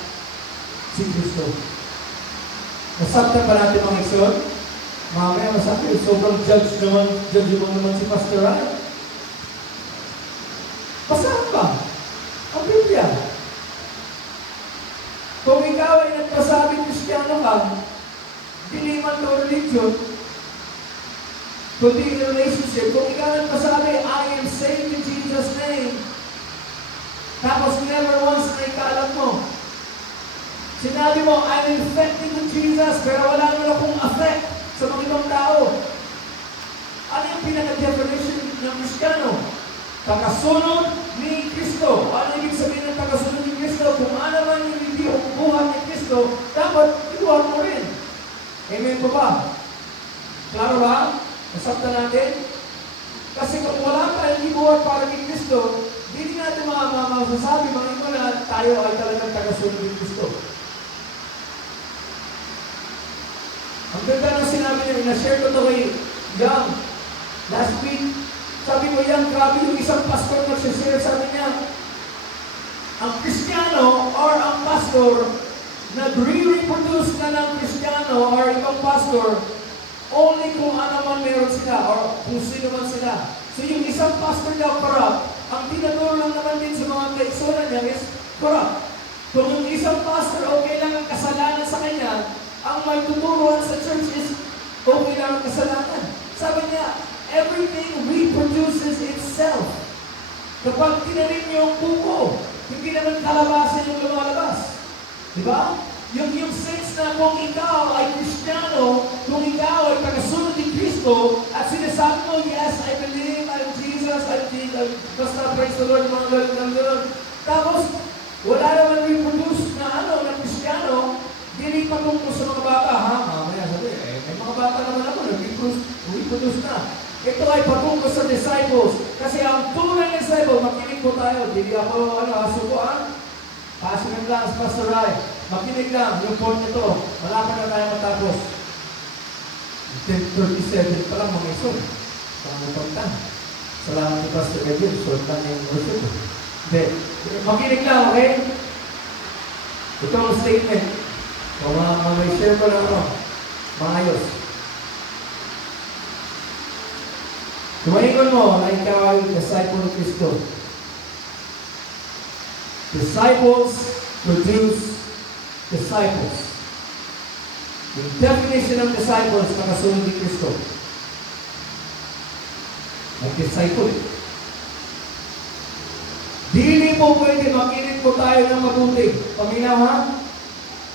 si Kristo. Nasaktan ba natin mga ison? Mamaya masakit. Sobrang judge mo naman si Pastor Ryan. Basahan ba? Ang Biblia. Kung ikaw ay nagpasabing Kristiyano ka, hindi man to religion, kundi relationship. Kung ikaw ay nagpasabi, I am saved in Jesus' name, tapos never once na ikalat mo. Sinabi mo, I'm infected with Jesus, pero wala naman akong effect sa mga ibang tao. Ano yung pinaka-definition ng Kristiyano? Tagasunod ni Kristo. Ano ibig sabihin ng tagasunod ni Kristo? Kung ano man yung hindi buhat ni Kristo, dapat ibuhat mo rin. Amen po ba? Klaro ba? Nasabta natin? Kasi kung wala tayong ibuhat para ni Kristo, hindi natin masasabi, mga ito na tayo ay talagang tagasunod ni Kristo. Ang ganda ng sinabi niya, na-share ko ito kay Young last week. Sabi ko, Young, grabe yung isang pastor nag-share, sabi niya, ang Kristiyano or ang pastor nag-re-reproduce na ng Kristiyano or ibang pastor only kung ano man meron sila or kung sino man sila. So yung isang pastor daw corrupt, ang tinuturo lang naman din sa mga kaigsunan niya is corrupt. Kung yung isang pastor, okay lang ang kasalanan sa kanya, ang may tuturuan sa church is okay lang ang kasalanan. Sabi niya, everything reproduces itself. Kapag tinanim niyo yung buko, hindi naman kalabasan yung lumalabas. Di ba? Yung sense na kung ikaw ay Kristiyano, kung ikaw ay tagasunod ni Kristo, at sinasabi mo, yes, I believe, I'm Jesus, basta praise the Lord, mga ganun. Tapos, wala naman reproduce na na Kristiyano, hindi patungkol sa mga bata, ha? Mamaya sabi, may mga bata naman ako, reproduce na. Ito ay patungkol sa disciples. Kasi ang tunay ng disciple, makinig po tayo. Hindi ako, sukuan. Passion lang sa Pastor Rai. Makinig lang, yung point nito. Malapit na tayo matapos. 10:37 pa lang mga iso. Pangapunta. Salamat ni Pastor Edwin. Short lang yung worship. Hindi. Makinig lang, okay? Ito ang statement. Kung may share ko lang maayos. Tumahingon mo na ikaw ay disciple ng Kristo. Disciples produce disciples. Yung definition ng disciples na kasunod ni Kristo. Mag-disciple. Dili po pwede, makinig po tayo ng mabuti. Paminaw ha?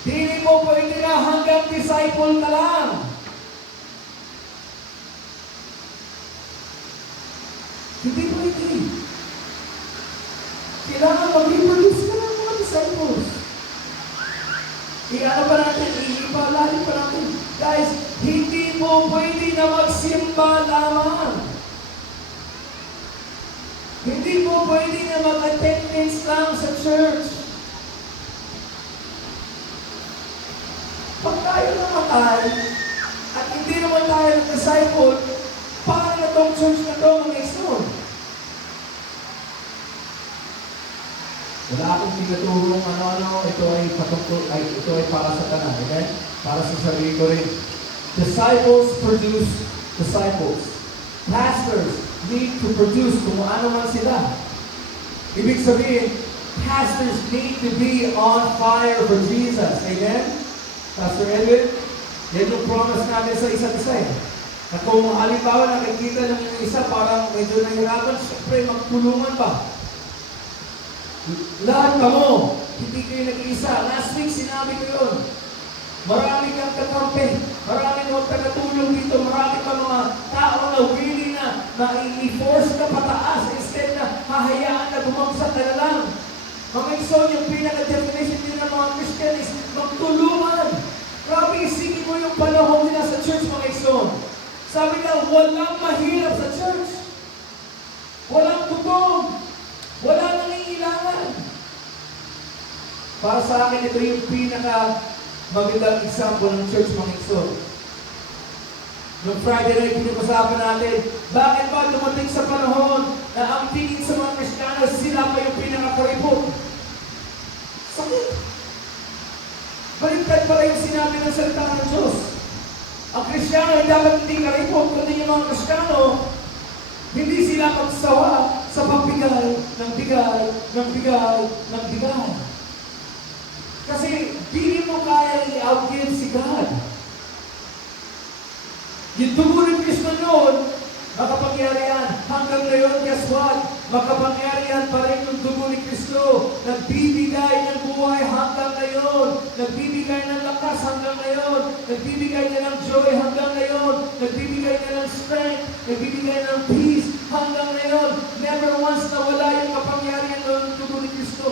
Dili po pwede na hanggang disciple ka lang. Hindi pwede. Kailangan mag-reproduce ka ng mga disciples. Ano pa natin? Ipalalim pa natin. Guys, hindi mo pwede na magsimba lamang. Hindi mo pwede na mag-attendance lang sa church. Pag tayo namatay, at hindi naman tayo ng-disciple, paano na itong church na ito mag-explore? Wala akong tinutulong ito ay patungkol, ito ay para sa kanan, okay? Para sa sarili ko rin. Disciples produce disciples. Pastors need to produce kung ano man sila. Ibig sabihin, pastors need to be on fire for Jesus. Amen? Pastor Edwin, yan yung promise natin sa isa't isa eh. Na kung halimbawa nakikita ng isa parang medyo nahirapan, siyempre magtulungan ba? Lahat ka mo, hindi kayo nag-iisa. Last week sinabi ko yun. Marami kang kakampi, marami kang tagatulong dito, marami kang mga tao na willing na i-force ka pataas instead na hahayaan na bumagsak ka na lang. Mga Ikson, yung pinaka-definition din ng mga Christian is magtulungan. Grabe, isingin mo yung panahon nila sa church, mga Ikson. Sabi na, walang mahirap sa church. Walang gutom. Wala nangingilangan. Para sa akin, ito yung pinaka-magandang example ng church, mga Ikson. Noong Friday night, pinag-usapan natin, bakit ba dumating sa panahon na ang tingin sa mga Kristiyano, sila pa yung pinaka-karipot? Sakit. Baliktad pala yung sinabi ng salita ng Diyos. Ang Kristiyano ay dapat hindi karipot, kundi yung mga Kristiyano, hindi sila pagsawa sa pagbigay, ng bigay, ng bigay, ng bigay. Kasi hindi mo kaya i-outgive si God. Yung dugo ng Kristo noon, makapangyarihan. Hanggang ngayon, guess what? Makapangyarihan pa rin yung dugo ni Kristo. Nagbibigay ng buhay hanggang ngayon. Nagbibigay ng lakas hanggang ngayon. Nagbibigay na ng joy hanggang ngayon. Nagbibigay na ng strength. Nagbibigay ng peace hanggang ngayon. Never once nawala yung kapangyarihan ng dugo ni Kristo.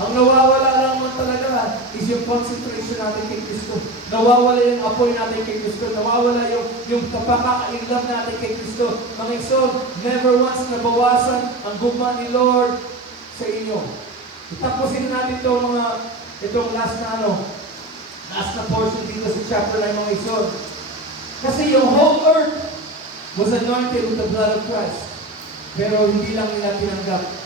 Ang nawawala lang man talaga is yung concentration natin kay Kristo. Nawawala yung apoy natin kay Kristo. Nawawala yung kapakakainlove natin kay Kristo. Mga Ikson, never once nabawasan ang gugma ni Lord sa inyo. Itapusin natin itong last na portion dito sa chapter 9, mga Ikson. Kasi yung whole earth was anointed with the blood of Christ. Pero hindi lang nila tinanggap.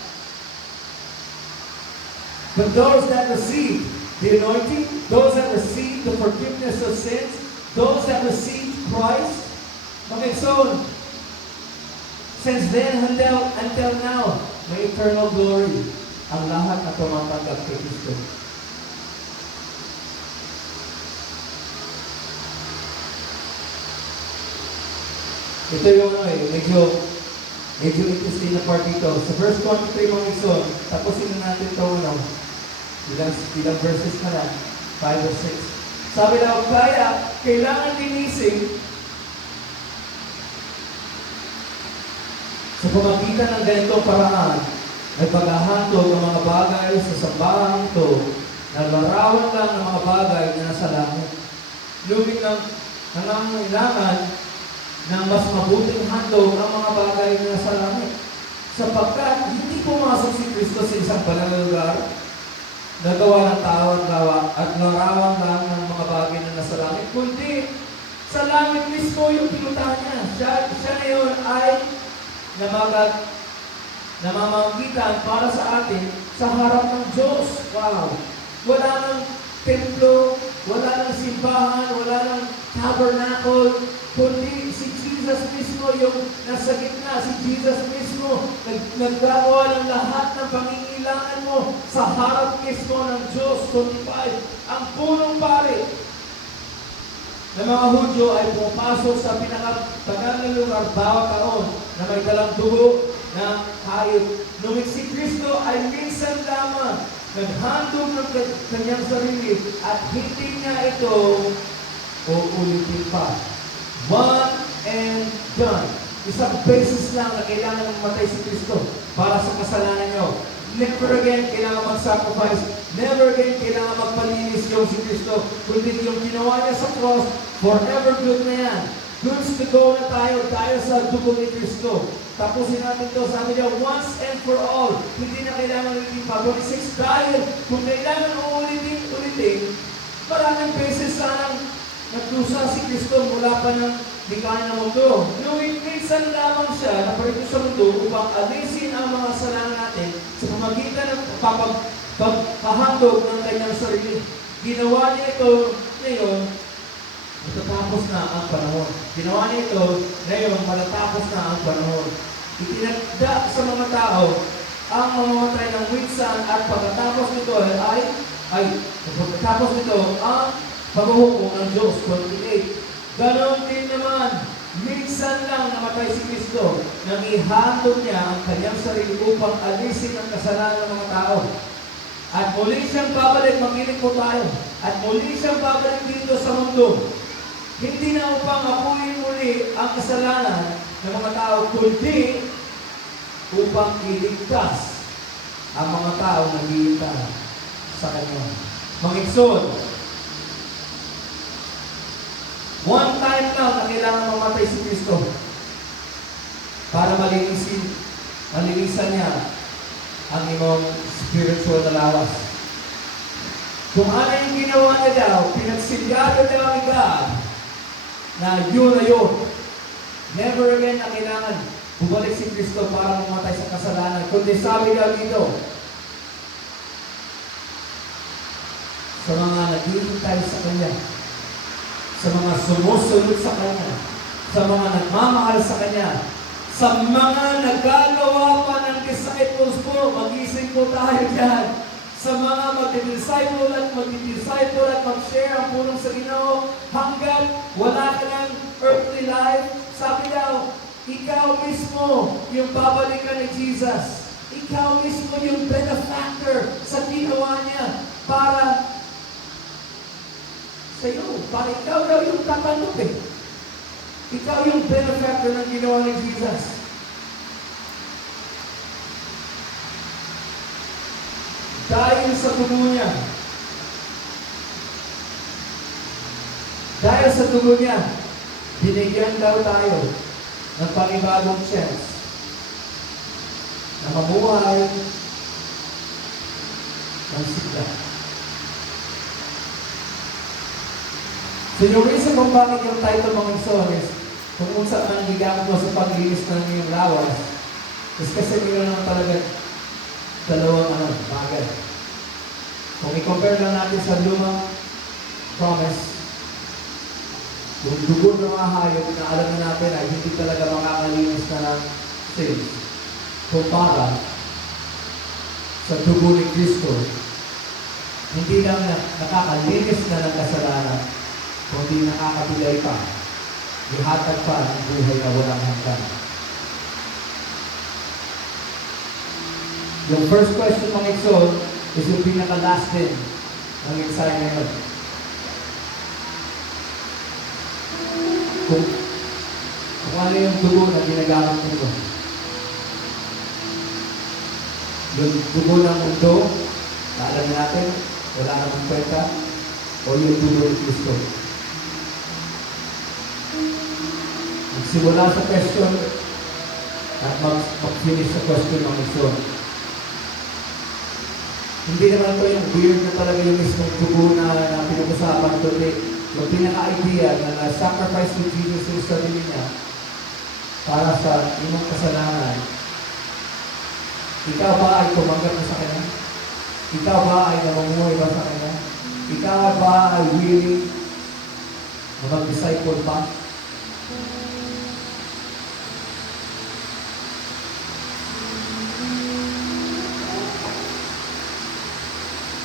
But those that receive the anointing, those that receive the forgiveness of sins, those that receive Christ, mga Ikson, Since then until now, may eternal glory ang lahat na tumatanggap kay Kristo. Ito yung medyo interesting na part dito. Sa verse 23 mga ison, tapusin na natin ito ilang verses na lang, 5 or 6. Sabi daw, kaya kailangan linisin sa pamagitan ng ganitong paraan ay paghahandog ng mga bagay sa sambahan ito na larawan lang ng mga bagay na nasa langit. Lumit ng nangangailangan ng mas mabuting handog ang mga bagay na nasa langit. Sapagkat hindi pumasok si Kristo sa isang banal na lugar na gawa ng tao at larawan lang ng mga bagay na nasa langit, kundi sa langit mismo yung pinuntahan niya. Siya na yun ay namamagitan para sa atin sa harap ng Diyos. Wow! Wala nang templo, wala nang simbahan, wala nang tabernacle, kundi si Jesus mismo yung nasa gitna. Si Jesus mismo naggagawa ng lahat ng pangingailangan mo sa harap mismo ng Diyos. 25. Ang punong pari ng mga Hudyo ay pumapasok sa pinakabanal na lugar bawat taon na may dalang dugo ng hayop. Nung si Kristo ay minsan lamang naghandog ng kanyang sarili at hindi niya ito uulitin pa. One and done. Isang beses lang na kailangan mamatay si Kristo para sa kasalanan niyo. Never again kailangan mag-sacrifice. Never again kailangan magpalinis yung si Kristo. Kundi yung ginawa niya sa cross, forever good na yan. Goods to go na tayo sa dugo ni Kristo. Tapusin natin ito. Sabi niya, once and for all. Hindi na kailangan ulitin pa. 26, dahil kung kailangan ulitin, maraming beses sanang nagdusa si Kristo mula pa ng likha ng mundo. Ngunit minsan lamang siya na parito sa mundo upang alisin ang mga kasalanan natin sa pamagitan ng pagpahandog ng kanyang sarili. Ginawa niya ito ngayon, matatapos na ang panahon. Ginawa niya ito ngayon, matatapos na ang panahon. Itinagda sa mga tao ang mamamatay ng winsan at pagkatapos nito ang paghuhukom ng Diyos. 28. Ganon din naman, minsan lang namatay si Kristo nang ihandog niya ang kanyang sarili upang alisin ang kasalanan ng mga tao. At muli siyang babalik, makinig po tayo, at muli siyang babalik dito sa mundo. Hindi na upang apuin muli ang kasalanan ng mga tao, kundi upang iligtas ang mga tao na naghihintay sa kanya. Mangiksod, one time lang na kailangan mamatay si Kristo para malinisan niya ang imong spiritual na lawas. Kung ano yung ginawa niya daw, pinagsilyado niya ang God na yun na yun. Never again na kailangan bumalik si Kristo para mamatay sa kasalanan. Kundi sabi niya dito, sa mga naghihintay sa Kanya, sa mga sumusunod sa Kanya, sa mga nagmamahal sa Kanya, sa mga nagagawa pa ng disciples po, mag-isip po tayo dyan, sa mga mag-disciple at mag-share ang pulong sa Ginoo, hanggang wala ka ng earthly life. Sabi daw, ikaw mismo yung babalikan ni Jesus. Ikaw mismo yung benefactor sa ginawa niya para sa iyo. Para ikaw daw yung tatanggap eh. Ikaw yung benefactor ng ginawa ni Jesus. Dahil sa dugo niya, binigyan daw tayo ng panibagong chance na mamuhay ng sigla. So yung reason kung bakit yung title mga stories, kung saan ang gigamit mo sa paglinis ng iyong lawas, is kasi mayroon naman talaga dalawang bagay. Kung i-compare lang natin sa lumang promise, yung dugo ng mga hayop na alam na natin ay hindi talaga makakalinis na ng sins kumpara sa dugo ni Kristo, hindi lang nakakalinis na ng kasalanan, kundi nakakabigay pa, ihatag pa ng buhay na walang hanggan. Yung first question ng Exod is yung pinaka-last din ng ensayo na yun. Kung ano yung dugo na ginagamit nito. Yung dugo ng mundo, alam natin, wala namang kwenta, o yung dugo ni Kristo. Magsimula sa question at mag-finish sa question ng Exod. Hindi naman ito yung weird na talaga yung mismong dugo na pinag-usapan, kundi yung pinaka-idea na na-sacrifice ni Jesus yung sarili niya para sa imong kasalanan. Ikaw ba ay tumanggap na sa Kanya? Ikaw ba ay namumuhay ba sa Kanya? Ikaw ba ay willing na mag-disciple pa?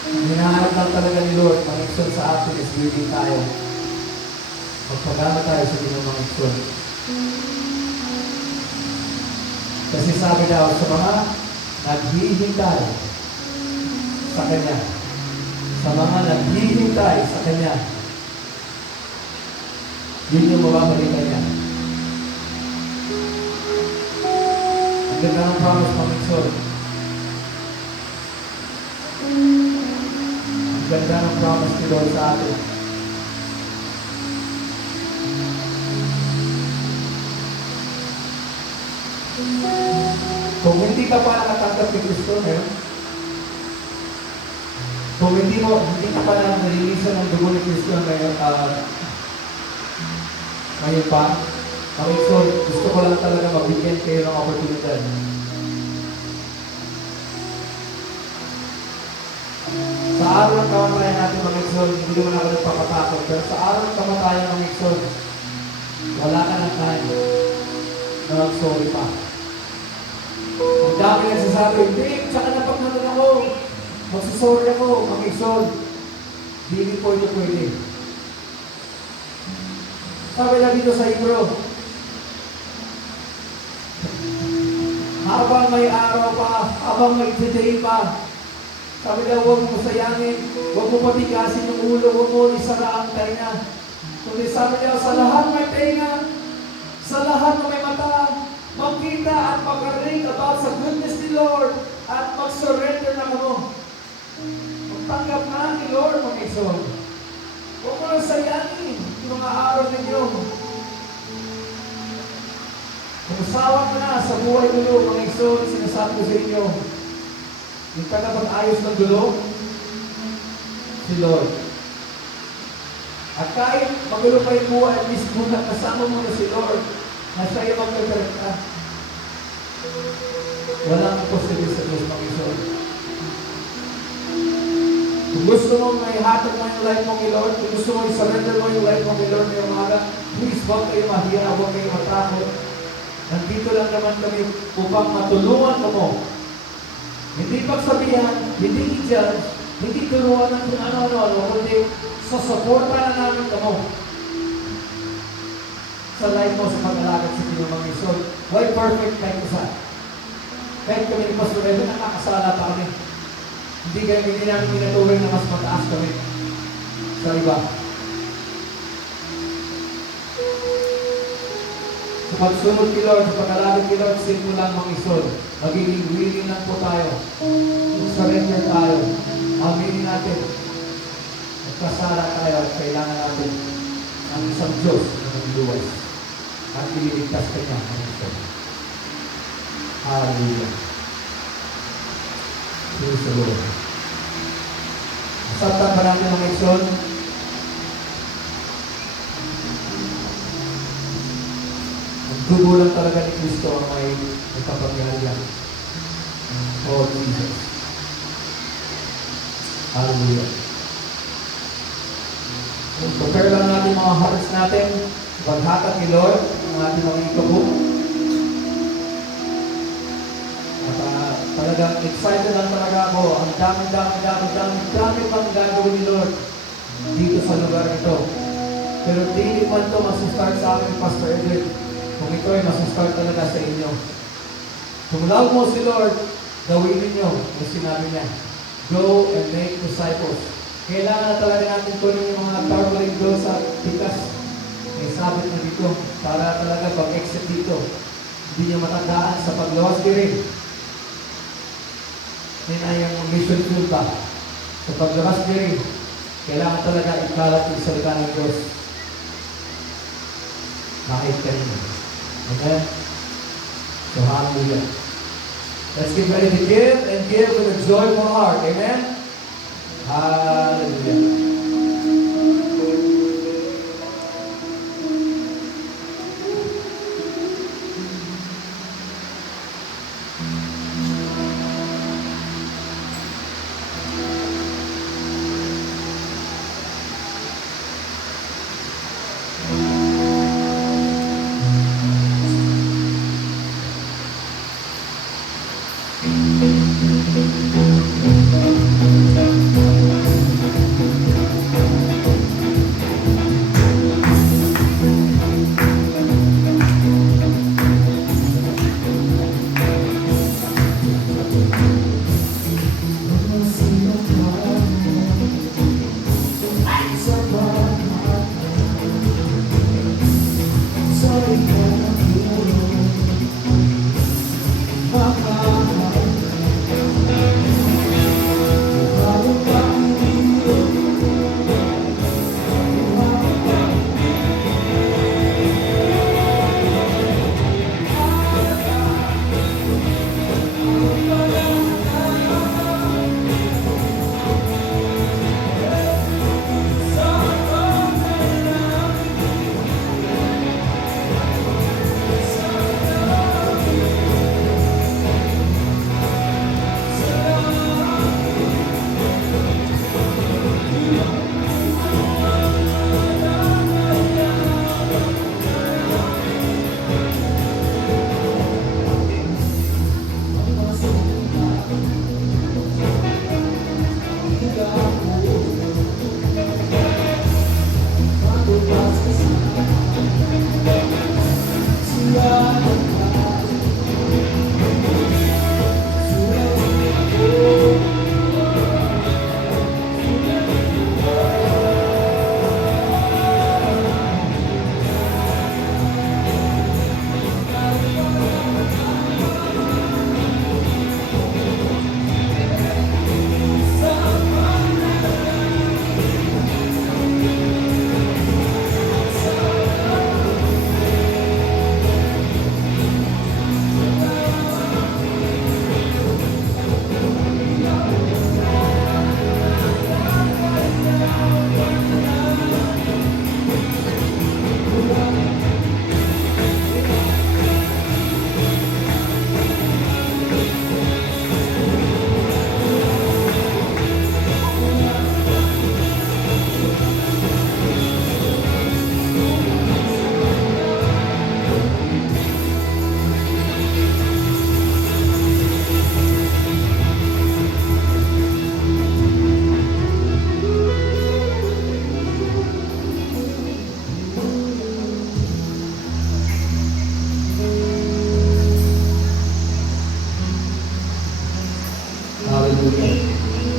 Hinahanap lang talaga ni Lord, mag-exon sa atin is willing tayo. Magpagana tayo sa ginawang exon. Kasi sabi daw sa mga naghihintay sa Kanya, sa mga naghihintay sa Kanya, yun yung mababalikan niya. Ang ganda ng promise mag-exon. Ganda ng promise ni Lord sa atin. Kung hindi ka pa nakatanggap ni Kristo ngayon, kung hindi ka pa nalilisan ng dugo ni Kristo ngayon, ngayon pa, gusto ko lang talaga mabigyan kayo ng oportunidad. Sa araw ng kamatayan natin mga Exod, hindi naman ako nagpapatakot. Pero sa araw ng kamatayan mga Exod, wala ka ng time na mag-sorry pa. Ang dami nagsasabi, hindi, tsaka na pagnanan ako. Magsasorry ako, mga Exod. Hindi po ito pwede. Sabi na dito sa Hebrew, habang may araw pa, habang may today pa, sabi daw, huwag mo sayangin, huwag mo patigasin yung ulo, huwag mo isara ang tainga. Kundi sabi daw, sa lahat may tainga, sa lahat na may mata, magkita at mag-read about sa goodness ni Lord at mag-surrender na mo. Magtanggap na ni Lord, mga Exod. Huwag mo lang sayangin yung mga araw ninyo. Kumusawa mo na sa buhay mo, mga Exod, sinasabi ko sa inyo. Yung tagapag-ayos ng dulo, si Lord. At kahit magulo pa yung buhay, at least muna kasama mo na si Lord, na siya yung magkakarekta. Walang imposible sa Diyos, mga Exod. Kung gusto mo may hatag mo yung life mo kay Lord, kung gusto mo i-surrender mo yung life mo kay Lord ngayong umaga, please, huwag kayo mahiya, huwag kayo matakot. Nandito lang naman kami upang matulungan mo. Hindi pagsabihan, hindi i-judge, hindi turuan ng kung ano-ano, kundi sasuporta na namin kamo sa life mo sa pag-alagat sa Panginoong Exod. Why perfect kahit isa? Kahit kami ni Pastor Evan, nakakasala pa kami. Hindi namin minaturing na mas mataas kami sa iba. Sa pagsunod kay Lord, sa pag-alagat kay Lord, simple lang mga Exod. Magiging willing lang po tayo. Surrender tayo. Aminin natin. Magkasala tayo at kailangan natin ang isang Diyos na magluwas. At ililigtas ka niya ang Exod. Hallelujah. Praise the Lord. Masaptan pa natin ang Exod. Dugo lang talaga ni Kristo ang may kapangyarihan. Oh, Jesus. Hallelujah. Prepare lang natin mga hearts natin. Paghatag ni Lord, ang ating mga ikabuk. talagang excited lang talaga ako. Ang dami pang gagawin ni Lord dito sa lugar ito. Pero di man ito masustart sa akin, Pastor Edwin. Kung ito ay masustart talaga sa inyo. Kung love mo si Lord, gawin ninyo yung sinabi niya. Go and make disciples. Kailangan na talaga natin kunin yung mga tarpaulin doon sa tikas. May sabit na dito para talaga pag-exit dito. Hindi niya matandaan sa paglawas diri. Yan ay ang mission field ba? Sa paglawas diri, kailangan talaga ikalat yung salita ng Diyos. Kahit kanina. Amen? So, hallelujah. Let's get ready to give and give with a joyful heart. Amen? Hallelujah.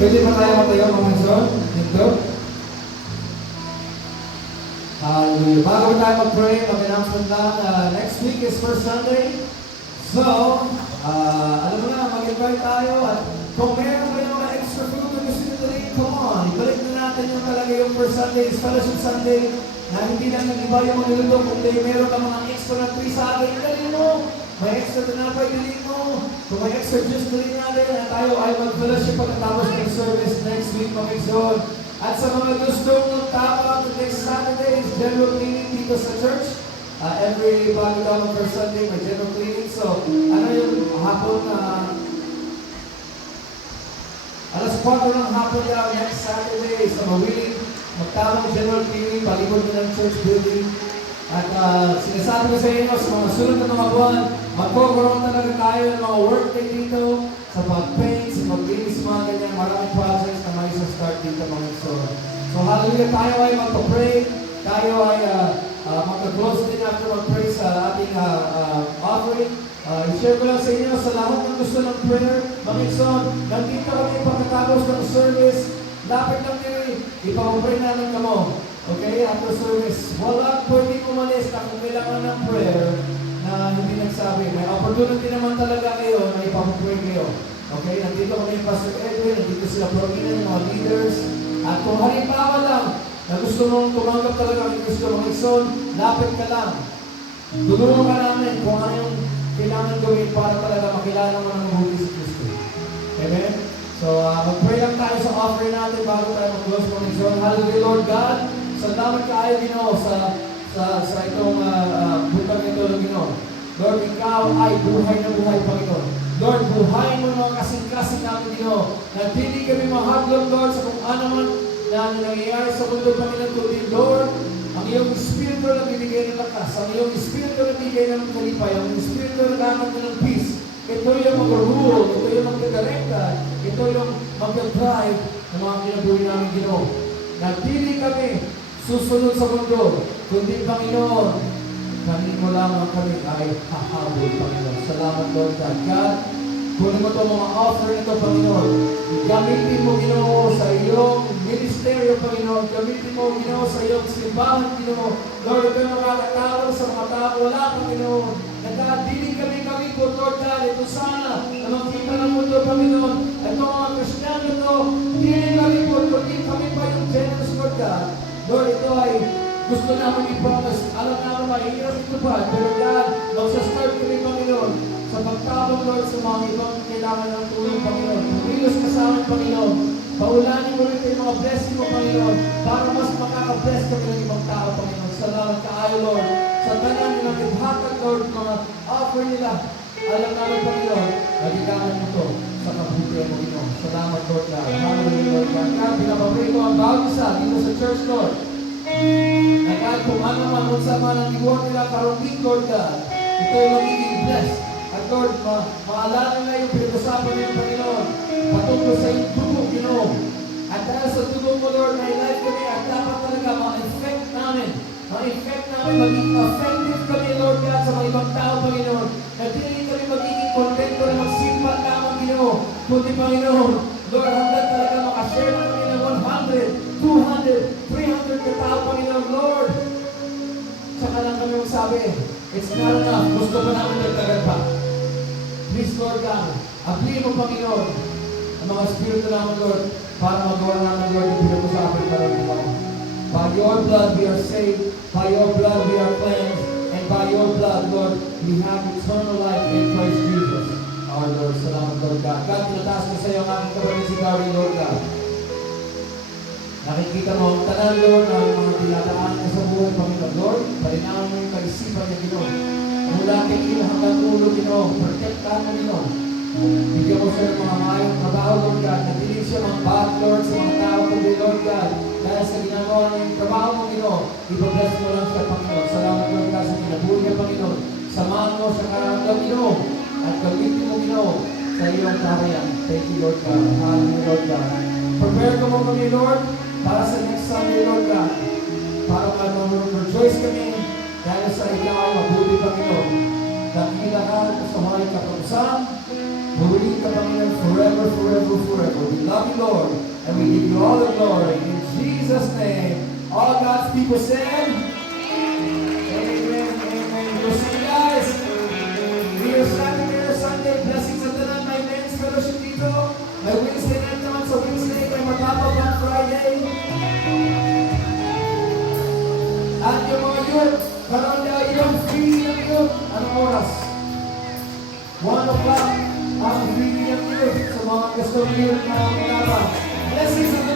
Pwede ba tayo matayo mga son? Dito? Hallelujah. Bago tayo mag-pray, mag-announcement lang, next week is First Sunday. So, alam mo na, mag-invite tayo at kung meron kayo mga extra food na gusto nyo tuloy, come on, ibalik na natin yung talaga yung First Sunday, Fellowship Sunday, na hindi lang nag-iba yung mga niluto, kundi meron ka mga extra na 3 sa akin, dalhin mo. May extra tinapay, dalhin mo. Kung may extra juice, dalhin natin na tayo ay mag-fellowship pagkatapos ng service next week, mga son. At sa mga gustong magtapang, next Saturday is general cleaning dito sa church. Every bago daw per Sunday, may general cleaning. So, ano yung hapon na alas 4 ng hapon daw next Saturday sa Mawiling. Magtamang general cleaning, palibot mo ng church building. At sinasabi ko sa inyo, sa mga sunod na mga buwan, magkakaroon talaga tayo ng mga work day dito. sa pag-paint, sa pag-linis, mga ganyan, maraming projects na may start dito mga Igsoon. So hallelujah, tayo ay magpa-pray, tayo ay magka-close din after mag-pray sa ating offering. I-share ko lang sa inyo sa lahat ng gusto ng prayer, mga Igsoon, nandito kami pagkatapos ng service, lapit lang nyo, ipapapray namin kamo. Okay, after service, wala pwedeng umalis na kung kailangan ng prayer na hindi nagsabi. May opportunity naman talaga kayo na ipapapray kayo. Okay, nandito kami yung Pastor Edwin, nandito sila Promina, yung mga leaders. At kung halimbawa lang na gusto mong tumanggap talaga ng Kristo, mga Igsoon, lapit ka lang. Tulungan ka namin kung ano yung kailangan gawin para talaga makilala mo ng mabuti si Kristo. Amen? So, mag-pray lang tayo sa offering natin bago tayo mag-close mga Igsoon. Hallelujah, Lord God. Salamat kaayo, Ginoo, sa itong butang ito ng Ginoo. Lord, Ikaw ay buhay na buhay, Panginoon. Lord, buhayin mo mga kasing-kasing namin, Ginoo. Na hindi kami mahaglong, Lord, sa kung ano man na nangyayari sa mundo, Panginoon, kundi, Lord, ang iyong Espiritu na bibigay ng lakas, ang iyong Espiritu na bibigay ng kalipay, ang Espiritu na naman ng peace. Ito yung mag-rule, ito yung mag-direkta, ito yung mag-drive ng mga kinabuhi namin, Ginoo. Nagpili kami susunod sa mundo, kundi Panginoon, kanino lamang kami ay hahabol, Panginoon. Salamat, Lord God. God, kunin mo itong mga offer nito, Panginoon. Gamitin mo, Ginoo, sa iyong ministeryo, Panginoon. Gamitin mo, Ginoo, sa iyong simbahan, Ginoo. Lord, ito yung makakatawag sa mga tao. Wala, Panginoon. Nagkadiling kami po, Lord God. Ito sana na makita ng mundo, Panginoon. Ito mga Kristiyano ito, diling kami po, kundi kami pa yung generous, Lord God. Lord, ito ay gusto namin i-promise. Alam namin mahirap ito pa. Pero God, magsastart kami, Panginoon, sa pagtabang, Lord, sa mga ibang kailangan ng tulong, Panginoon. Pumilos ka sa amin, Panginoon. Paulanin mo rin yung mga blessing mo, Panginoon, para mas makaka-bless kami ng ibang tao, Panginoon. Salamat kaayo, Lord. Sa tanan nilang ibhatag, Lord, mga offer nila. Alam namin, Panginoon, nagikaman mo ito sa kabutihan mo, Panginoon. Salamat, Lord God. Hallelujah, Lord God. God, pinapapray ko ang bawat isa dito sa church, Lord. Na kahit kung ano man, kung sa man ang iwan nila karuming, Lord God, ito ay magiging blessed. At Lord, maalala na yung pinag-usapan niyo, Panginoon, patungkol sa iyong dugo, Ginoo. At dahil sa dugo mo, Lord, na i-life kami, at dapat talaga ma-effect namin, magiging effective kami, Lord God, sa mga ibang tao, Panginoon. Na hindi kami magiging contento na magsimpat lamang, Ginoo. Kundi, Panginoon, Lord, hanggang talaga makashare na kami ng 100, 200, 300 na tao, Panginoon, Lord. Tsaka lang kami magsabi, it's not enough. Gusto pa namin nagtagal pa. Please, Lord God, abli mo, Panginoon, ang mga spirito namin, Lord, para magawa namin, Lord, yung pinag-usapan para ito. By your blood, we are saved. By your blood, we are cleansed. And by your blood, Lord, we have eternal life in Christ Jesus, our Lord. Salamat, Lord God. God, tinataas ko sa iyo ang aking kapatid si Gary, Lord God. Nakikita mo ang tanan, Lord, ng mga dinadaan niya sa buhay, Panginoon. Lord, palinawan mo yung kaisipan niya, Ginoo. Mula kay ino hanggang ulo, Ginoo. Protektahan mo, Ginoo. Bigyan mo siya ng mga mayong trabaho, Lord God. Natilig siya mga bad, Lord, sa mga tao kundi, Lord God. Dahil sa ginagawa niya yung trabaho mo, Ginoo, ipabless mo lang siya, Panginoon. Salamat, Lord God, sa kinabuhi niya, Panginoon. Samahan mo sa karamdam, Ginoo. At gamitin mo, Ginoo, sa iyong karayan. Thank you, Lord God. Hallelujah, Lord God. Prepare ko mo kami, Lord, para sa next Sunday, Lord God. Para mag-rejoice kami dahil sa ikaw ay mabuti, Panginoon. Dakila ka sa mga katapusan. Purihin ka, Panginoon, forever, forever, forever. We love you, Lord, and we give you all the glory. In Jesus' name, all God's people said, amen, amen. You'll see, guys, we are starting here Sunday. Blessings at the night, my men's fellowship dito. May Wednesday night naman sa Wednesday, may matapag on Friday. At yung mga youth, karoon na yung free ng youth. Anong oras? 1 o'clock. Ang free ng youth sa mga gusto ng youth na mga Blessings at